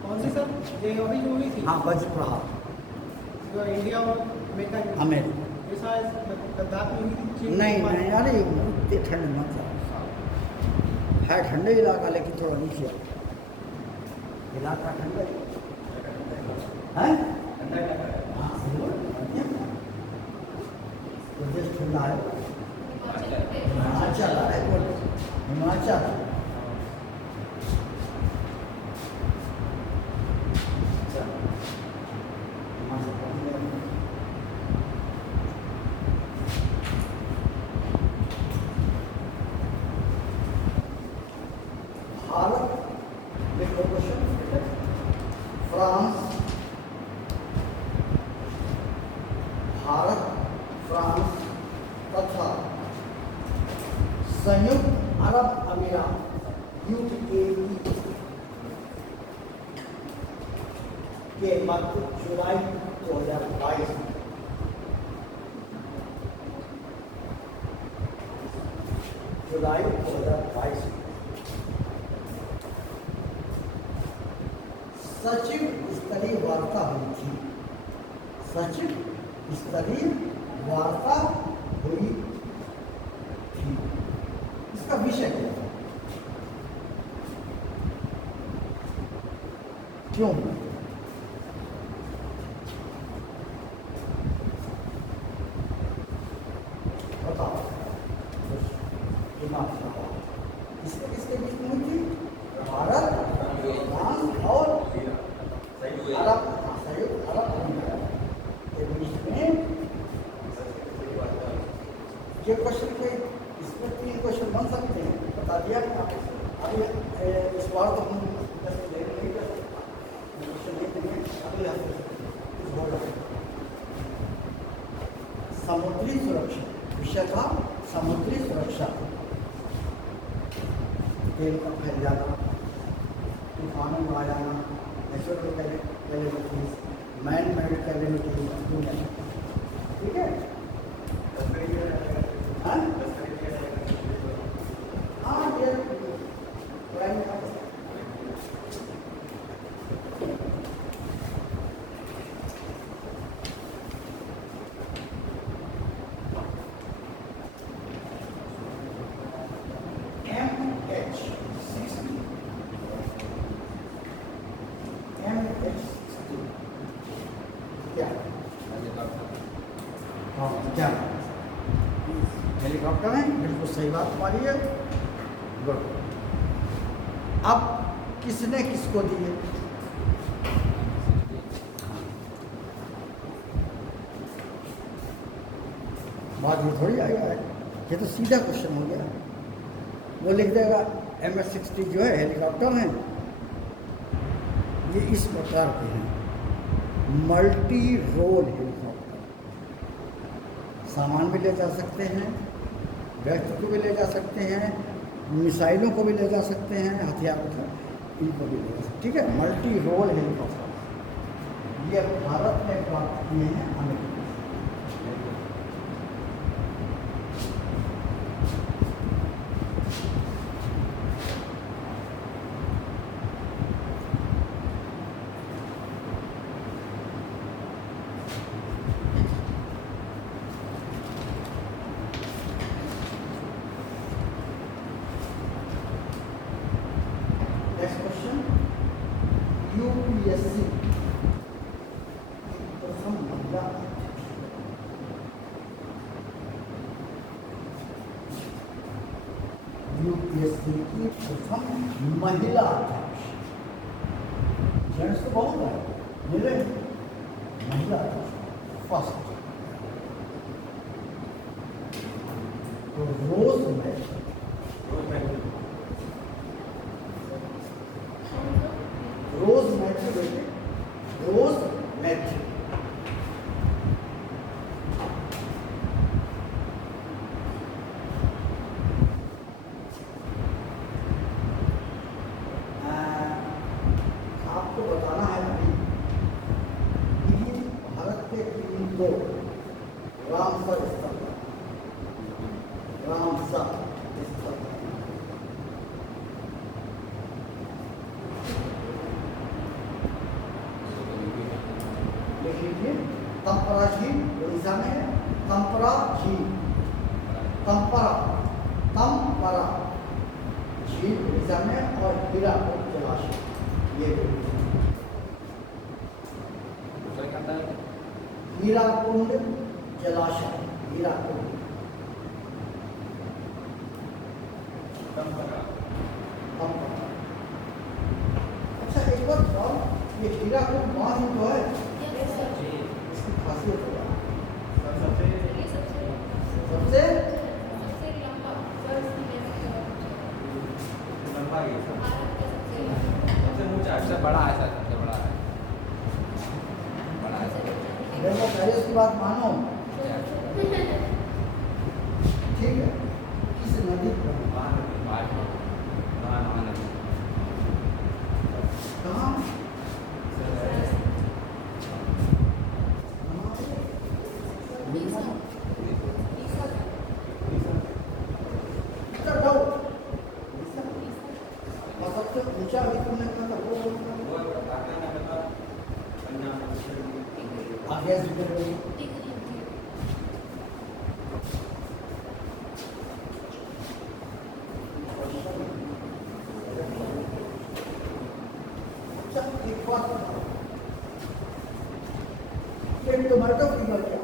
कौन सी सर? ये अभी जो हुई थी हाँ, वज्र प्रहार जो इंडिया और अमेरिका की अमेरिका। ये शायद लद्दाख में हुई थी, चीन नहीं में नहीं, अरे इतने ठंड मत जाओ, है ठंडे इलाका लेकिन थोड़ा नीचे इलाका ठंडा है। हाँ, प्रदेश ठंडा है, हिमाचल है, हिमाचल। भारत में फ्रांस, भारत, फ्रांस तथा संयुक्त अरब अमीरात यूएई के मध्य जुलाई 2022 जुलाई 2022 सचिव स्तरीय वार्ता हुई थी। सचिव स्तरीय वार्ता हुई थी। इसका विषय क्या था? क्यों? बताओ, दिमाग लगाओ। इसके किसके बीच में हुई थी? भारत, फ्रांस और अरब, संयुक्त अरब अमीरात के बीच में। ये क्वेश्चन कोई, इसमें 3 क्वेश्चन बन सकते हैं, बता दिया था। अभी इस बार तो हम नहीं कर सकता, क्वेश्चन नहीं देंगे, अगले हफ्ते होगा। समुद्री सुरक्षा विषय था, समुद्री सुरक्षा, तेल का फैल जाना, तूफानों में आ जाना, natural calamities, man made calamities, ठीक है। हाँ? हाँ, ये पढ़ाई में क्या हेलीकॉप्टर है? बिल्कुल सही बात तुम्हारी है। गुड। अब किसने किसको दिए? बात ये थोड़ी आएगा, ये तो सीधा क्वेश्चन हो गया। वो लिख देगा MS-60 जो है हेलीकॉप्टर हैं, ये इस प्रकार के हैं, मल्टी रोल हेलीकॉप्टर। सामान भी ले जा सकते हैं, व्यक्ति को भी ले जा सकते हैं, मिसाइलों को भी ले जा सकते हैं, हथियार इनको भी ले जा सकते हैं। ठीक है, मल्टी रोल हेलीकॉप्टर ये भारत ने प्राप्त किए हैं अमेरिका। की प्रथम महिला अध्यक्ष। जेंट्स तो बहुत है, मिले महिला फर्स्ट। तो रोज में रोज मैथ्यू बेटे, रोज मैथ्यू। आपको बताना है अभी कि भारत के तीन दो रामसर स्थल, रामसर स्थल लिख लीजिए। तंपरा झील उड़ीसा में है, तंपरा झील, तंपरा तंपरा झील उड़ीसा में, और हीराकुद जलाशय ये दूसरा क्या था? हीराकुंड जलाशय, हीराकुंड तंपरा। अच्छा एक बात बताओ, ये हीराकुंड वहाँ ही तो है, इसकी खासियत क्या है? सबसे सबसे बड़ा है सर, सबसे बड़ा है। बड़ा है सर। देखो पहले उसकी बात मानो, ठीक है? किस नदी पर? कहाँ? उत्तर दो। और सबसे ऊंचा विक्रम का वो आगे जिक्र करिए। अच्छा एक बात बताओ, ये टोमेटो फीवर क्या है?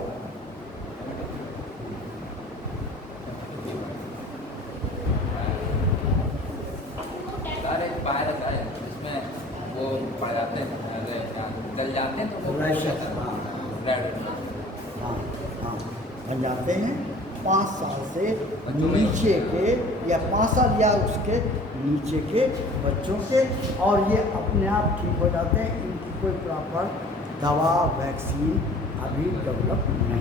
सर एक वायरस है जिसमें वो पड़ जाते हैं, गल जाते हैं तो वो रैशेस, रेड। हाँ हाँ बन जाते हैं 5 साल से नीचे के, या 5 साल या उसके नीचे के बच्चों के, और ये अपने आप ठीक हो जाते हैं। इनकी कोई प्रॉपर दवा वैक्सीन अभी डेवलप नहीं है,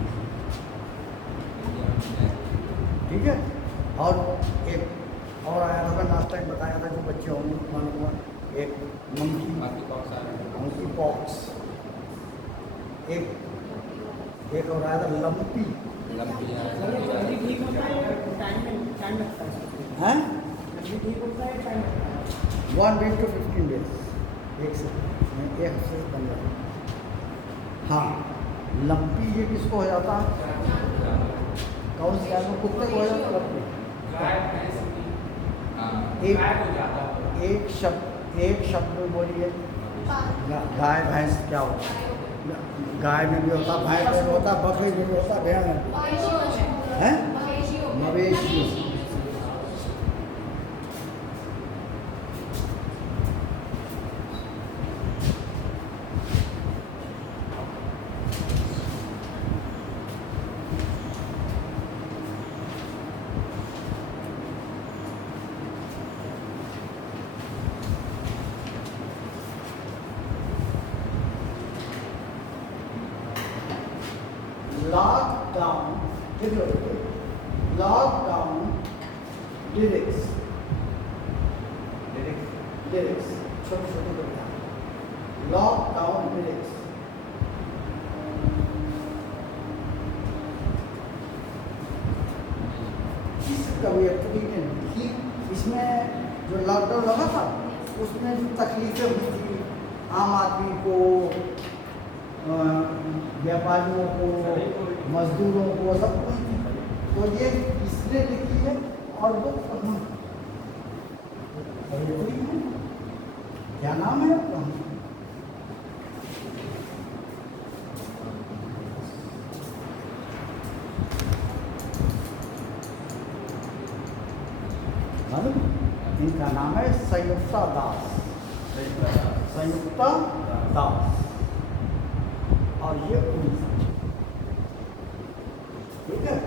ठीक है? और एक और आया था, मैं नाश्ता में बताया था जो बच्चे होंगे मालूम हुआ, एक मंकी पॉक्स, एक और आया था लंपी, हैं 1 week to 15 days, एक हफ्ते से 15। हाँ लंपी ये किसको हो जाता है? कौन सी जानवर? कुत्ते को हो जाता है लंपी। एक शब्द में बोलिए। गाय भैंस क्या होता है? गाय में भी होता, भैंस में भी होता, बकरी में भी होता, भेड़ में भी है, मवेशी। Lockdown, lockdown lyrics, छोटे छोटे कविता, लॉकडाउन लिरिक्स। किस कवियत्री ने लिखी? इसमें जो लॉकडाउन लगा था उसमें जो तकलीफें हुई थी आम आदमी को, व्यापारियों को, मजदूरों को, सबको, तो ये इसने लिखी है। और वो क्या नाम है? मालूम? इनका नाम है संयुक्ता दास, संयुक्ता दास, और ये उड़ीसा। ठीक है।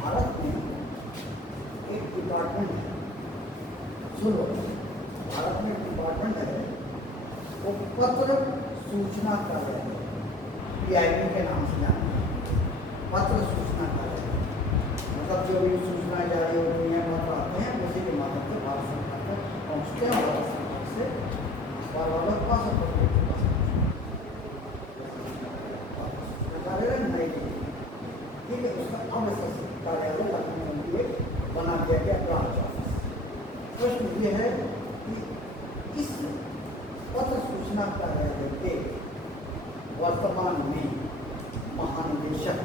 भारत में एक डिपार्टमेंट है, सुनो, भारत में एक डिपार्टमेंट है, वो पत्र सूचना कार्यालय, PIB के नाम से जाना है, पत्र सूचना कार्यालय। मतलब जो भी सूचना जारी होती है, पत्र आते हैं, उसी के माध्यम से भारत सरकार तक पहुँचते हैं, भारत सरकार से वालों के पास कार्यालय नहीं। ठीक है, उसका अब कार्यालय लखनऊ के लिए बना दिया गया ब्रांच ऑफिस। प्रश्न ये है कि इस पत्र सूचना कार्यालय के वर्तमान में महानिदेशक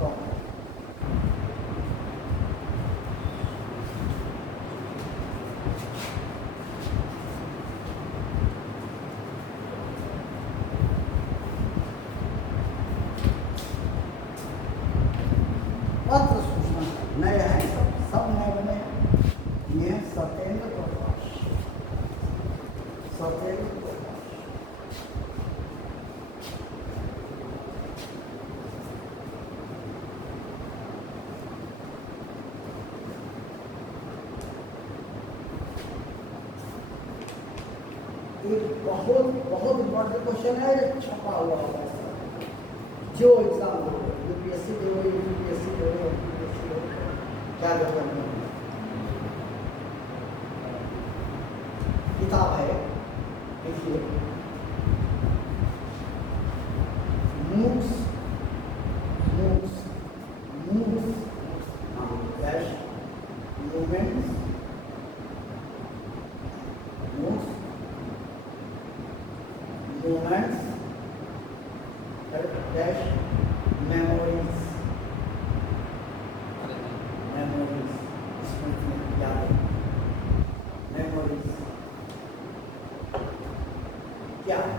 कौन है? पत्र सूचना नए हैं, सब नए बने हैं। ये सत्येंद्र प्रकाश, सत्येंद्र प्रकाश। एक बहुत बहुत इम्पोर्टेंट क्वेश्चन है, छपा हुआ होगा जो एग्जाम दो, UPSC दो, UPSC दो, UPSC दो, क्या जरूरत नहीं। किताब है, देखिए, moves moves moves dash movements moves movements dash memories, memories, स्मृति, याद, मेमोरीज क्या है?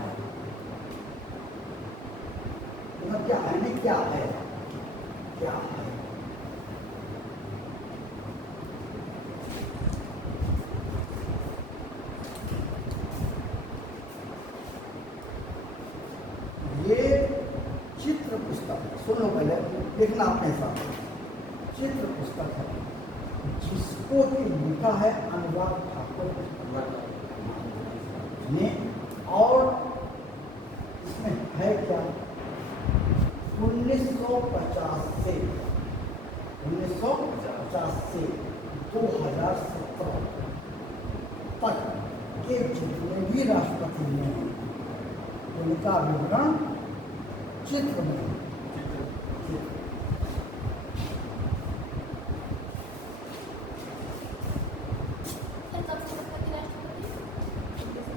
मतलब क्या है नहीं, क्या है, क्या है? ये चित्र पुस्तक है, सुन लो पहले, देखना अपने साथ। चित्र पुस्तक है जिसको कि लिखा है अनुराग ठाकुर ने, और इसमें है क्या, 1950 से 2017 तक के जितने भी राष्ट्रपति हैं उनका विवरण चित्र में।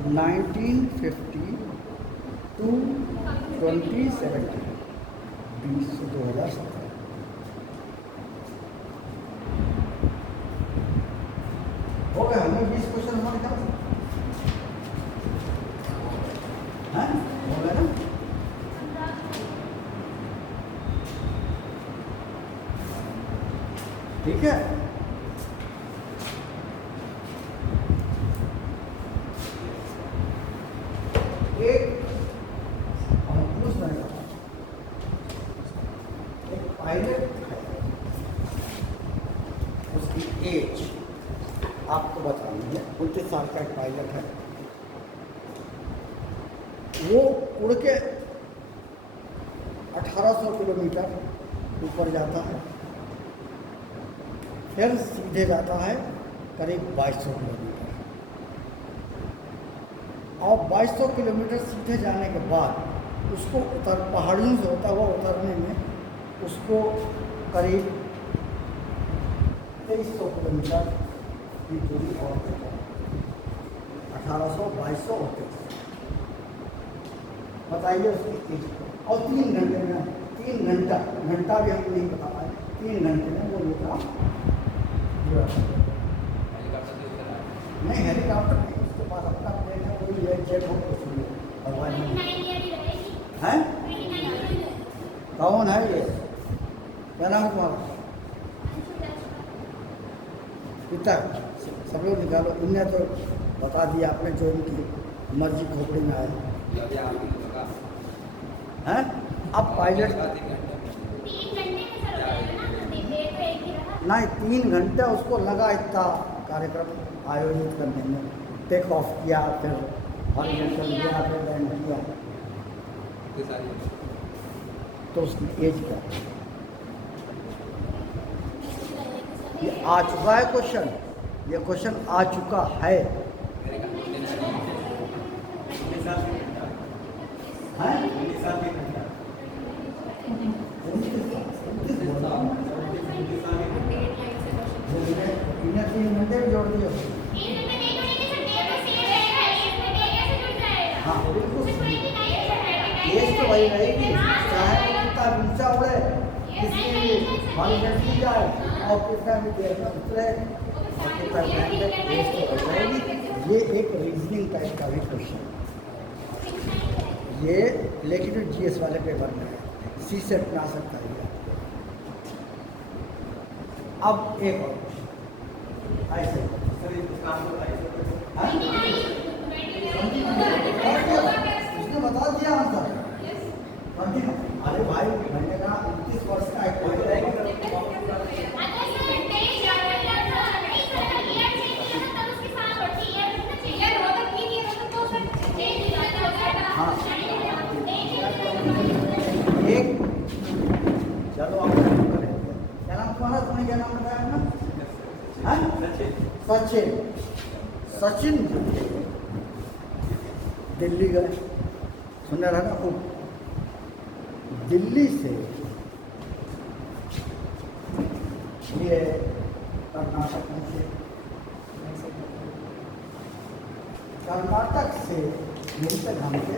1950 to 2017, 2017। हो गए हमें 20 क्वेश्चन हमारे ख्याल से, हैं? हो गए ना? ठीक है। एक पायलट है, उसकी एज आपको बतानी है, 29 साल का एक पायलट है, वो उड़ के 1800 किलोमीटर ऊपर जाता है, फिर सीधे जाता है करीब 2200 किलोमीटर, और 2200 किलोमीटर सीधे जाने के बाद उसको पहाड़ियों से होता हुआ उतरने में उसको करीब 2300 किलोमीटर की दूरी और 1800, 2200 और 2300। बताइए उसकी एज, और 3 घंटे में, 3 घंटा भी हम नहीं बता पाए, 3 घंटे में वो ये काम पूरा कर नहीं हेलीकॉप्टर नहीं, उसके पास अपना प्लेन है, कोई ये जेट हो कुछ नहीं भगवान ने। हैं कौन है ये, क्या नाम है तुम्हारा? पिता सब लोग निकालो, इनने तो बता दिया आपने जो इनकी मर्जी खोपड़ी में आए अभी आपने लगा हैं। अब पायलट 3 घंटे में सर हो जाएगा ना, तो देर तो एक ही रहा। नहीं 3 घंटे उसको लगा इतना कार्यक्रम आयोजित करने में, टेक ऑफ किया, फिर हॉरिजॉन्टल किया, फिर लैंड किया, ये सारी तो उसकी एज क्या? ये आ चुका है क्वेश्चन, ये क्वेश्चन आ चुका है। मेरे का हैं? इन्हें 3 घंटे भी जोड़ दिए। 3 घंटे नहीं जुड़ेंगे सर, डेढ़ तो सेम रहेगा, इसमें डेढ़ से जुड़ जाएगा। हाँ बिल्कुल उसमें सही। 29 रहेगा। एज तो वही रहेगी, चाहे कितना ऊंचा उड़े, किसी भी हॉरिजॉन्टल की जाए और कितना भी देर में उतरे और कितना घंटे, एज तो वही रहेगी। ये एक रीजनिंग टाइप का भी क्वेश्चन ये, लेकिन जीएस वाले पेपर में है, सी सेट में आ सकता है। अब एक और ऐसे हाँ? उसने बता दिया आंसर। अरे भाई मैंने कहा 29 वर्ष का एक पॉइंट है। अगर सर डेढ़ ज़्यादा नहीं सर, ईयर चाहिए ना तब उसके साथ बढ़ती है, कितना चाहिए हो तो 3 ईयर हो तो सर 6 ज़्यादा हो जाएगा। हाँ। एक एक चलो आप करेंगे, क्या नाम तुम्हारा, तुमने क्या नाम बताया ना? हाँ? सचिन। सचिन दिल्ली गए, सुना रहा ना खूब। दिल्ली से ये कर्नाटक पहुंचे, कर्नाटक से मिलते घूमते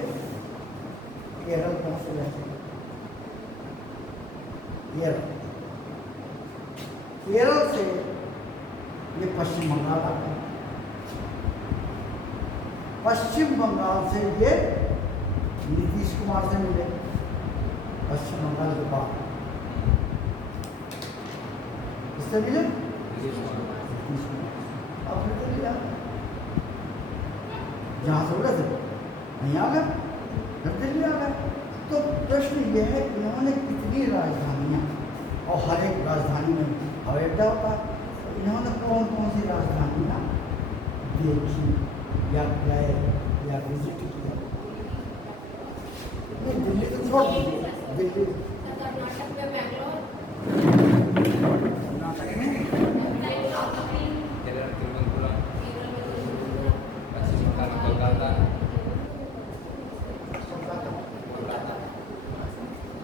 केरल पहुंच गए। केरल से ये पश्चिम बंगाल आ गए, पश्चिम बंगाल से ये नीतीश कुमार से मिले, पश्चिम बंगाल के बाद इससे मिले नीतीश कुमार। अब फिर दिल्ली आ गए, जहाँ से उड़े थे वहीं आ गए, फिर दिल्ली आ गए। तो प्रश्न ये है इन्होंने कितनी राजधानियाँ, और हर एक राजधानी में हवाई अड्डा होता है, तो इन्होंने कौन कौन सी राजधानियाँ देखी या गए या विजिट किया? नहीं दिल्ली तो छोड़ दीजिए, दिल्ली कर्नाटक में बैंगलोर, कर्नाटक में केरल तिरुवनंतपुरम, पश्चिम बंगाल में कोलकाता,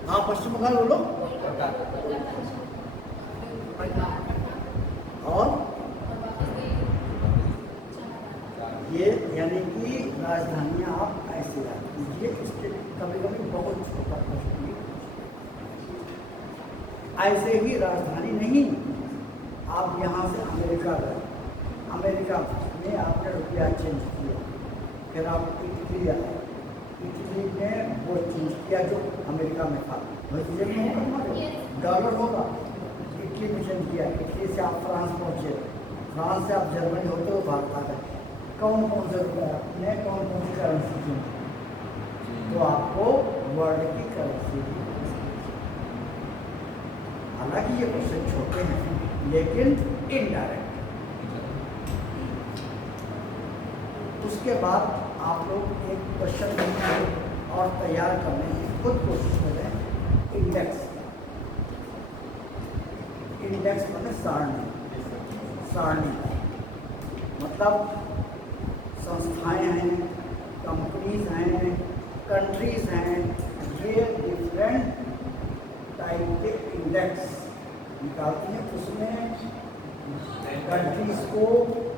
हाँ पश्चिम बंगाल बोलो। और ये यानी कि राजधानियाँ आप ऐसे याद कीजिए, इसके कभी कभी बहुत छोटा प्रश्न है। ऐसे ही राजधानी नहीं, आप यहाँ से अमेरिका गए, अमेरिका में आपने रुपया चेंज किया, फिर आप इटली आए, इटली में वो चेंज किया जो अमेरिका में था, वही जेब में होगा, डॉलर होगा। इटली में चेंज किया, इटली से आप फ्रांस पहुँचे, फ्रांस से आप जर्मनी होते हुए भारत आ गए। कौन कौन से रुपये आपने कौन कौन सी करेंसी चेंज की, तो आपको वर्ल्ड की करेंसी दी। हालांकि ये क्वेश्चन छोटे हैं लेकिन इनडायरेक्ट। उसके बाद आप लोग एक क्वेश्चन और तैयार करने की खुद कोशिश करें। इंडेक्स, इंडेक्स मतलब सारणी, सारणी मतलब संस्थाएं हैं, कंपनीज हैं, कंट्रीज हैं, ये डिफरेंट टाइप के इंडेक्स निकालती हैं, उसमें कंट्रीज को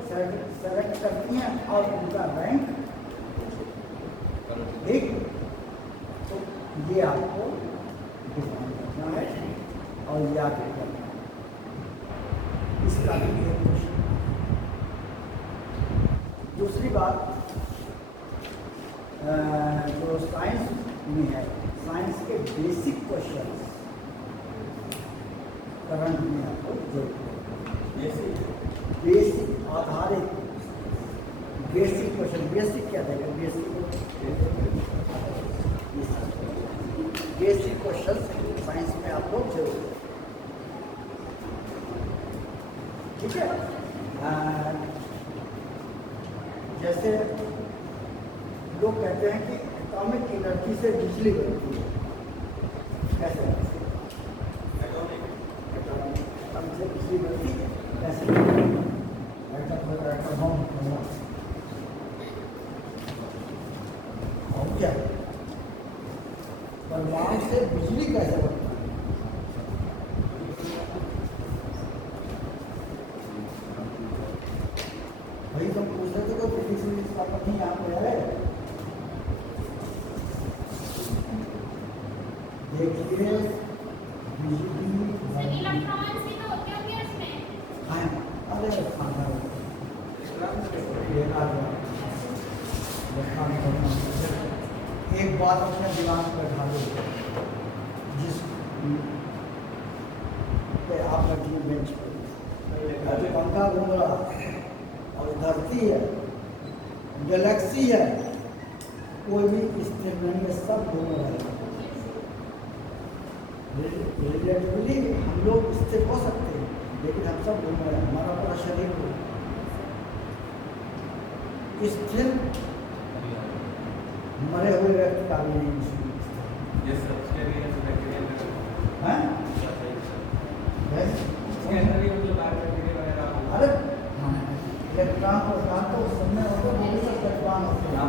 सेलेक्ट करती हैं और उनका रैंक, ठीक, तो ये आपको डिफाइन करना है और याद रखना है। इसका भी एक क्वेश्चन बात जो साइंस में है, साइंस के बेसिक क्वेश्चन करंट में आपको जरूरत है। जैसे बेसिक आधारित बेसिक क्वेश्चन, बेसिक क्या देगा, बेसिक क्वेश्चन साइंस में आपको जरूर है। ठीक है। जैसे लोग कहते हैं कि एटॉमिक एनर्जी से बिजली बनती है, कैसे? एटॉमिक से बिजली बनती है कैसे? और क्या परमाणु से बिजली कैसे बनती है? भाई तुम पूछ रहे थे तो फिजिक्स का पढ़नी यहाँ पे है। देखिए बिजली इलेक्ट्रॉन्स भी तो होते होंगे उसमें। हाँ, अरे खाना एक बात अपने दिमाग में बैठा लो, जिस पे आप बैठिए बेंच पे, पंखा घूम रहा और धरती है, गैलेक्सी है, कोई भी स्थिर नहीं है, सब घूम रहा है। रिलेटिवली हम लोग स्थिर हो सकते हैं, लेकिन हम सब घूम रहे हैं, हमारा पूरा शरीर स्थिर मरे हुए व्यक्ति का भी नहीं अरे इलेक्ट्रॉन प्रोटॉन तो उस समय होते वो भी सब इलेक्ट्रॉन होते हैं।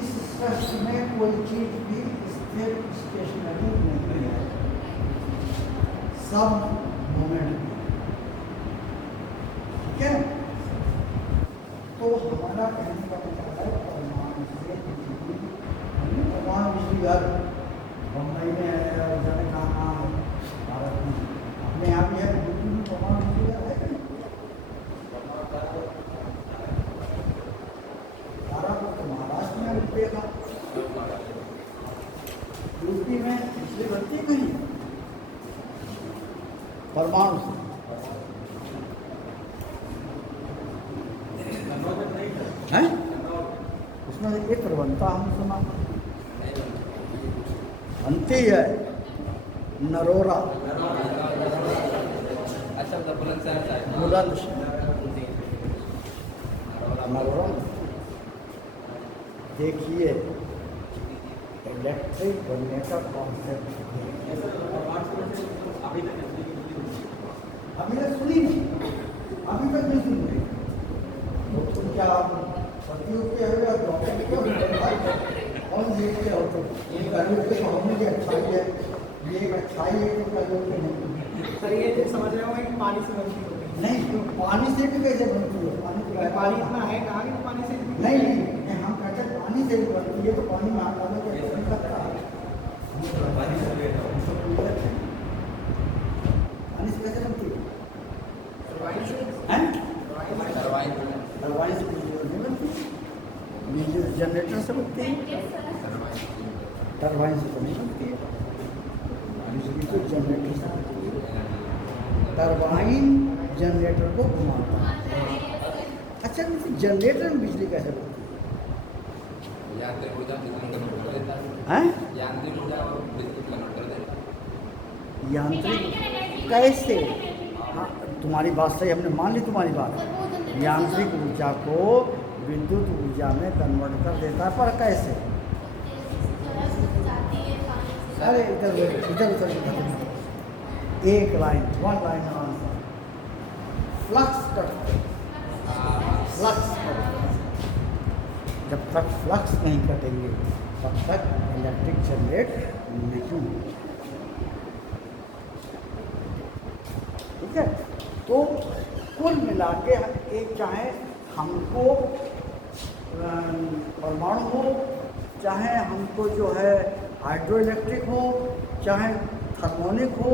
इस सृष्टि में कोई चीज भी स्थिर स्टेशनरी नहीं है, सब मोमेंट। ठीक है। तो हमारा कहने का मतलब है परमाणु से बिजली, परमाणु बिजली घर बम्बई में है, जाने कहाँ भारत में, अपने यहाँ भी है, यूपी में परमाणु बिजली घर है कि नहीं? तारापुर तो महाराष्ट्र में रुपये का, यूपी में बिजली बनती नहीं परमाणु से। है उसमें एक प्रबंधता हम सुना बनती है नरोरा, अच्छा तो बुलंदशहर नरोरा। देखिए इलेक्ट्रिक बनने का कॉन्सेप्ट अभी तक सुनी नहीं, अभी तक नहीं सुन रही। तो क्या सतयुग के हो या द्वापर के कौन युग के हो? तो ये कलयुग के होने की अच्छाई है, ये एक अच्छाई है तो कलयुग के नहीं। सर ये तो समझ रहे होंगे कि पानी से बनती होगी। नहीं तो पानी से भी कैसे बनती है? पानी इतना है कहाँ कि पानी से नहीं, हम कहते हैं पानी से भी बनती है, तो पानी में हाथ डालो कैसे बन सकता है? पानी से कैसे बनती है? टरबाइन से बिजली नहीं बनती, बिजली जनरेटर से बनती है, टरबाइन से तो नहीं बनती है, बिजली तो जनरेटर से बनती है। टरबाइन जनरेटर को घुमाता है। अच्छा, जनरेटर में बिजली कैसे बनती है? यांत्रिक ऊर्जा बिजली कन्वर्ट कर देता है। यांत्रिक ऊर्जा और बिजली कन्वर्ट कर देता। यांत्रिक कैसे? हाँ, तुम्हारी बात सही, हमने मान ली तुम्हारी बात। यांत्रिक ऊर्जा को विद्युत ऊर्जा में कन्वर्ट कर देता है, पर कैसे? अरे इधर इधर उधर एक line, one line answer. Flux cut, flux cut. जब तक फ्लक्स नहीं कटेंगे तब तक इलेक्ट्रिक जनरेट नहीं होगी। ठीक है। तो कुल मिला के एक, चाहे हमको परमाणु हो, चाहे हमको जो है हाइड्रो इलेक्ट्रिक हो, चाहे थर्मोनिक हो,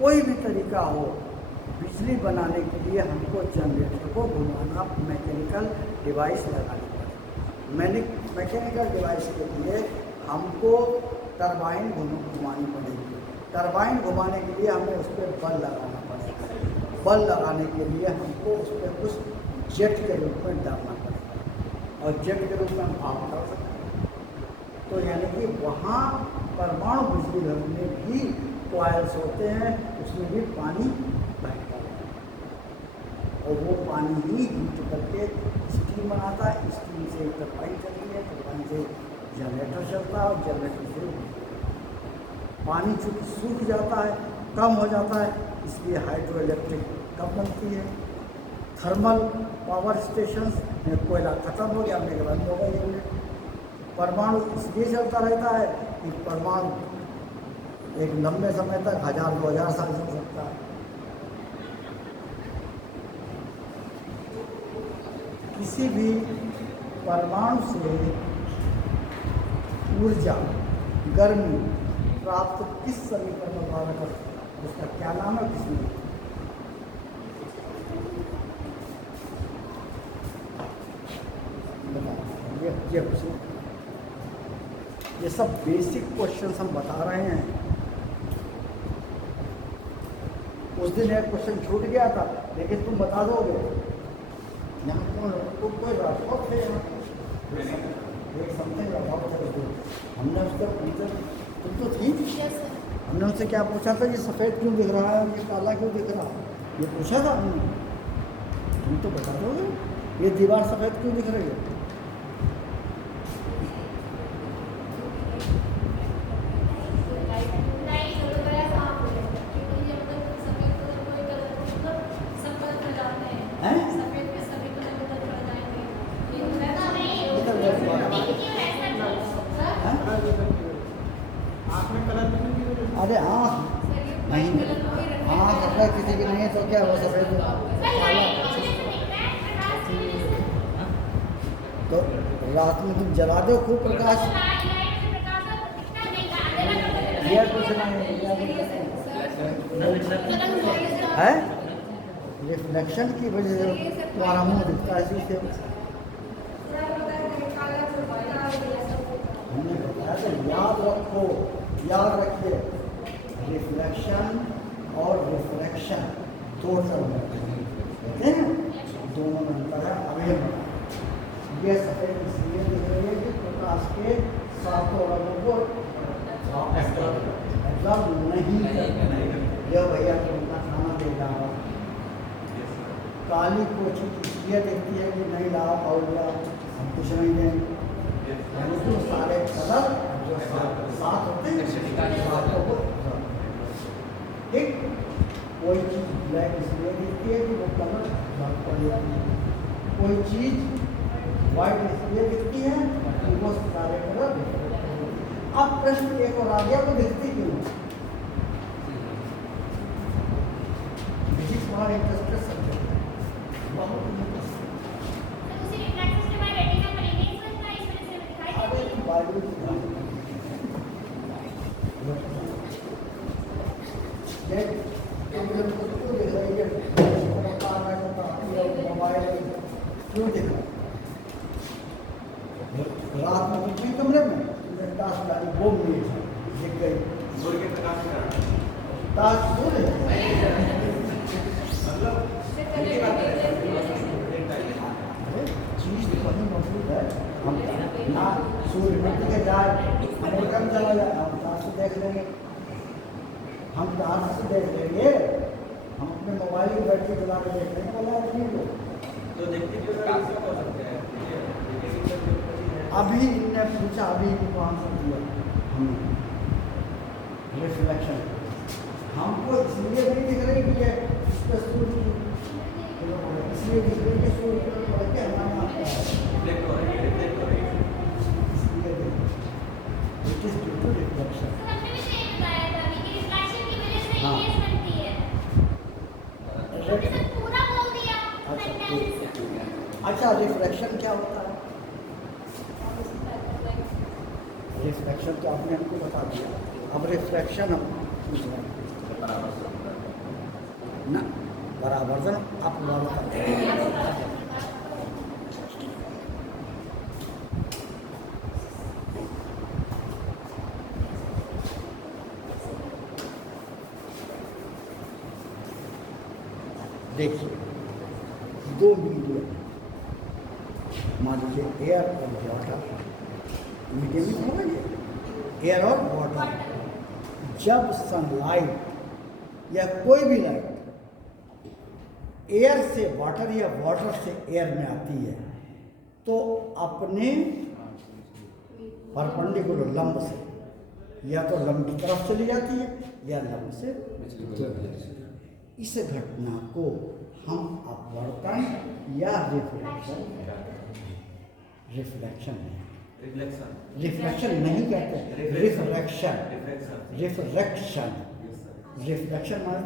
कोई भी तरीका हो, बिजली बनाने के लिए हमको जनरेटर को घुमाना, मैकेनिकल डिवाइस लगानी पड़ेगी। मैकेनिकल डिवाइस के लिए हमको टरबाइन घुमानी पड़ेगी। टरबाइन घुमाने के लिए हमें उस पर बल लगाना पड़ेगा। बल लगाने के लिए हमको उस पर कुछ जेट के रूप में डालना पड़ेगा और जेट के रूप में हम भाप डाल सकते हैं। तो यानी कि वहाँ परमाणु बिजली घर में भी कॉइल्स होते हैं, उसमें भी पानी बहता है और वो पानी ही हीट करके स्टीम बनाता है। स्टीम से टरबाइन चलती है, टरबाइन से जनरेटर चलता है और जनरेटर से पानी चूँकि सूख जाता है, कम हो जाता है, इसलिए हाइड्रो इलेक्ट्रिक कब बनती है। थर्मल पावर स्टेशंस में कोयला खत्म हो गया, हमने बंद हो गई यूनिट। परमाणु इसलिए चलता रहता है कि परमाणु एक लंबे समय तक 1000-2000 साल चल सकता है। किसी भी परमाणु से ऊर्जा, गर्मी प्राप्त किस समीकरण द्वारा कर सकता है, उसका क्या नाम है, किसमें? ये ये सब बेसिक क्वेश्चंस हम बता रहे हैं। उस दिन एक क्वेश्चन छूट गया था, लेकिन तुम बता दोगे। यहाँ तुम कोई राजपथ है, एक समथिंग हमने उसका पूछा, तुम तो थी, हमने उससे क्या पूछा था, ये सफ़ेद क्यों दिख रहा है, ये काला क्यों दिख रहा है, ये पूछा था हमने। तुम तो बता दोगे ये दीवार सफ़ेद क्यों दिख रही है। अरे आँख नहीं, आँख अगर किसी की नहीं है तो क्या हो, सफ़ेद तो रात में तुम जला दो खूब प्रकाश, यह कुछ नहीं है, रिफ्लेक्शन की वजह से तुम्हारा मुँह दिखता है। इसी से हमने बताया तो याद रखो, याद रखिए, रिफ्लेक्शन और रिफ्रैक्शन दो टर्म है, दोनों में अंतर है। अभी ये सफ़ेद इसलिए दिख रही है कि प्रकाश के सातों रंगों को एब्जॉर्ब नहीं करते। यह भैया तो उनका खाना दे रहा है। काली को चीज इसलिए देखती है कि नहीं लाओ और हम कुछ नहीं देंगे, यानी कि सारे कलर जो साथ होते हैं ठीक। कोई चीज़ ब्लैक इसलिए दिखती है कि वो कलर ब्लैक पड़ जाती है, कोई चीज़ वाइट इसलिए दिखती है कि वो सारे कलर। अब प्रश्न एक और आ गया, वो दिखती क्यों? फिजिक्स हमारा इंटरेस्टेड सब्जेक्ट है, बहुत मोबाइल क्यों दिख रहा है? रात में तुम कमरे में ताश डाली, वो मिली दिख गई, ताश चीज तो वही मौजूद है। हम ना सूर्य मिट्टी के जाए, अमेरिका में चला जाए, हम ताश से देख लेंगे, हम ताश से देख लेंगे, हम अपने मोबाइल की बैटरी चला के देख लेंगे, बोला तो देखते अभी इनने पूछा, अभी इनको आंसर दिया हमने। रिफ्लेक्शन हमको इसलिए नहीं दिख रही कि ये सूर्य इसलिए दिख रही है, सूर्य के हमारे आता है, इसलिए it is due to reflection. हाँ अच्छा, रिफ्लेक्शन क्या होता है? रिफ्लेक्शन तो आपने हमको बता दिया, अब रिफ्लेक्शन हम पूछ रहे हैं ना, परावर्तन अपवर्तन। देखिए, दो मीडियम मान लीजिए एयर और वाटर, मीडियम में होगा ये एयर और वाटर। जब सनलाइट या कोई भी लाइट एयर से वाटर या वाटर से एयर में आती है तो अपने परपेंडिकुलर लंब से या तो लंब की तरफ चली जाती है या लंब से। इस घटना को हम अपवर्तन या रिफ्लेक्शन नहीं कहते, रिफ्लेक्शन माने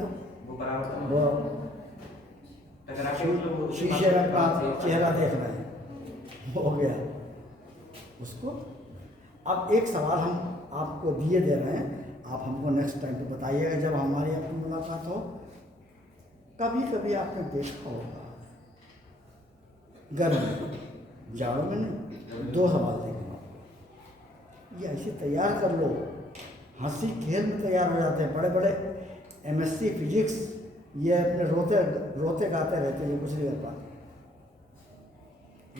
तो शीशे में अपना चेहरा देख रहे हैं, हो गया उसको। अब एक सवाल हम आपको दिए दे रहे हैं, आप हमको नेक्स्ट टाइम पे बताइएगा जब हमारी अपनी मुलाकात हो। कभी कभी आपने देखा होगा गर्मी जाड़ों में नहीं, दो सवाल देखना, ये ऐसे तैयार कर लो, हंसी खेल में तैयार हो जाते हैं। बड़े बड़े MSc फिजिक्स ये अपने रोते गाते रहते हैं, कुछ नहीं कर पाते।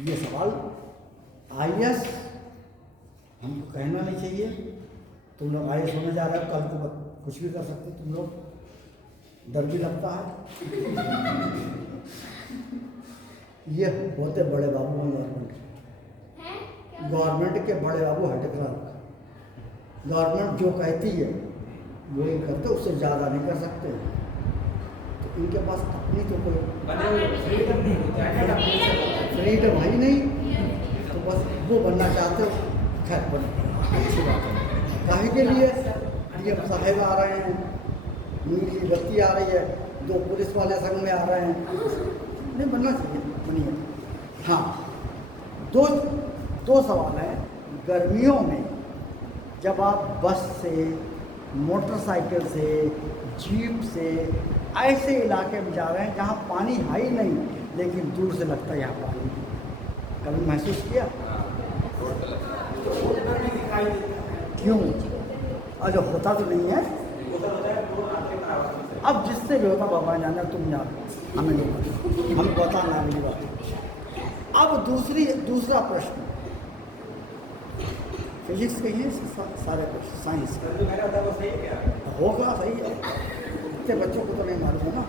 ये सवाल IAS हमको कहना नहीं चाहिए, तुम लोग IAS होने जा रहे हो, कल को कुछ भी कर सकते तुम लोग, डर भी लगता है। ये होते बड़े बाबू गवर्नमेंट के बड़े बाबू हेड क्लर्क, गवर्नमेंट जो कहती है वो ही करते, उससे ज़्यादा नहीं कर सकते। तो इनके पास अपनी तो कोई फ्रीडम है ही नहीं, तो बस वो बनना चाहते हो। खैर बन अच्छी बात है, काहे के लिए DM साहेब आ रहे हैं, नीली बत्ती आ रही है, दो पुलिस वाले संग में आ रहे हैं, नहीं बनना चाहिए, बनिए। हाँ, दो सवाल हैं। गर्मियों में जब आप बस से, मोटरसाइकिल से, जीप से ऐसे इलाके में जा रहे हैं जहाँ पानी है ही नहीं, लेकिन दूर से लगता है यहाँ पानी, कभी महसूस किया? क्यों? अरे होता तो नहीं है। अब जिससे भी होता बाबा जाना, तुम जानो, हमें नहीं पता, हम बताना अगली बात। अब दूसरा प्रश्न, फिजिक्स के ही सारे प्रश्न, साइंस होगा सही है, इतने बच्चों को तो नहीं मालूम है ना।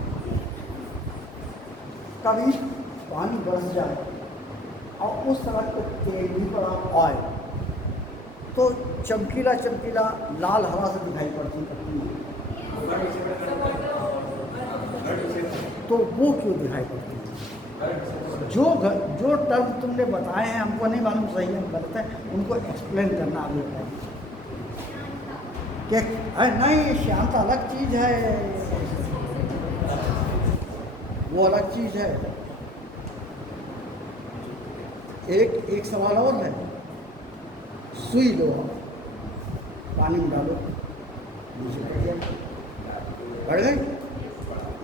कभी पानी बरस जाए और उस तरह के तेल भी पड़ा ऑयल, तो चमकीला लाल हरा से दिखाई पड़ती है, तो वो क्यों दिखाई पड़ती है? जो टर्म तुमने बताए हैं हमको नहीं मालूम सही है गलत है, उनको एक्सप्लेन करना आगे है कि नहीं शांत अलग चीज़ है, वो अलग चीज़ है। एक सवाल और है, सुई लो, पानी में डालो, बढ़ गई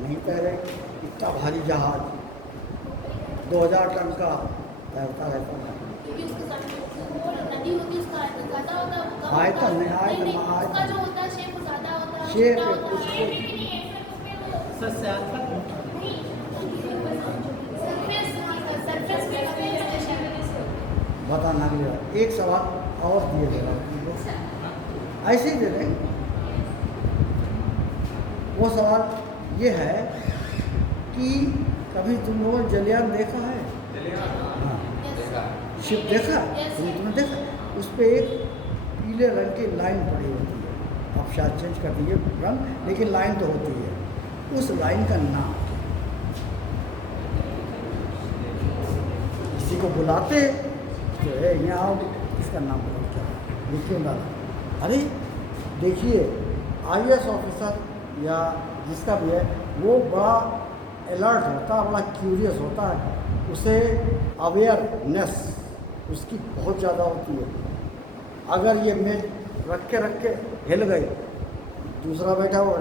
नहीं तैरे, इतना भारी जहाज 2000 टन का तैरता रहता है। आयतन शेप बताना नहीं। एक सवाल और दिए देगा, ऐसे ही दे दें। वो सवाल ये है कि कभी तुम लोगों ने जलयान देखा है? हाँ, शिप देखा? तुमने देखा? उस पर एक पीले रंग की लाइन पड़ी होती है, आप शायद चेंज कर दीजिए रंग, लेकिन लाइन तो होती है। उस लाइन का नाम किसी को बुलाते तो यहाँ आओ, इसका नाम बताओ क्या, ये क्यों डाला? अरे देखिए, IAS ऑफिसर या जिसका भी है वो बड़ा अलर्ट होता है, बड़ा क्यूरियस होता है, उसे अवेयरनेस उसकी बहुत ज़्यादा होती है। अगर ये मेज रख के हिल गई, दूसरा बैठा हुआ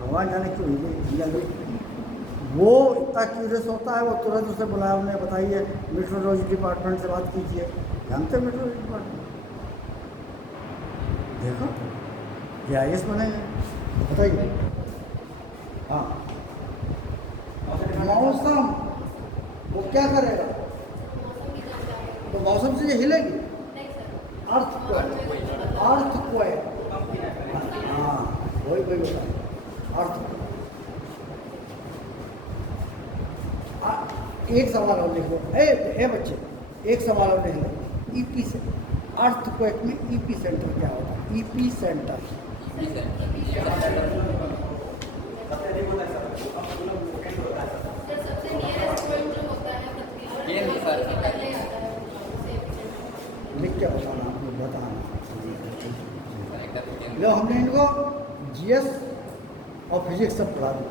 भगवान जाने क्यों हिल गई, वो इतना क्यूरियस होता है, वो तुरंत उसे बुलाया, उन्हें बताइए मेट्रोलॉजी डिपार्टमेंट से बात कीजिए, जानते हैं मेट्रोलॉजी डिपार्टमेंट, देखो ये आई बनेंगे, बताइए। हाँ, मौसम वो क्या करेगा, तो मौसम से ये हिलेगी, अर्थ को है, हाँ वही होता है अर्थ। एक सवाल और लिखो, ए बच्चे, एक सवाल और लिख लो, ईपी से अर्थक्वेक में ईपी सेंटर क्या होता है, ईपी सेंटर सबसे नियरेस्ट पॉइंट जो होता है पृथ्वी पर, ये नहीं सर। सबसे पहले आता है सबसे लिख के बताना, आपको बताना। एकदम लो हमने इनको जीएस और फिजिक्स सब पढ़ा दिया।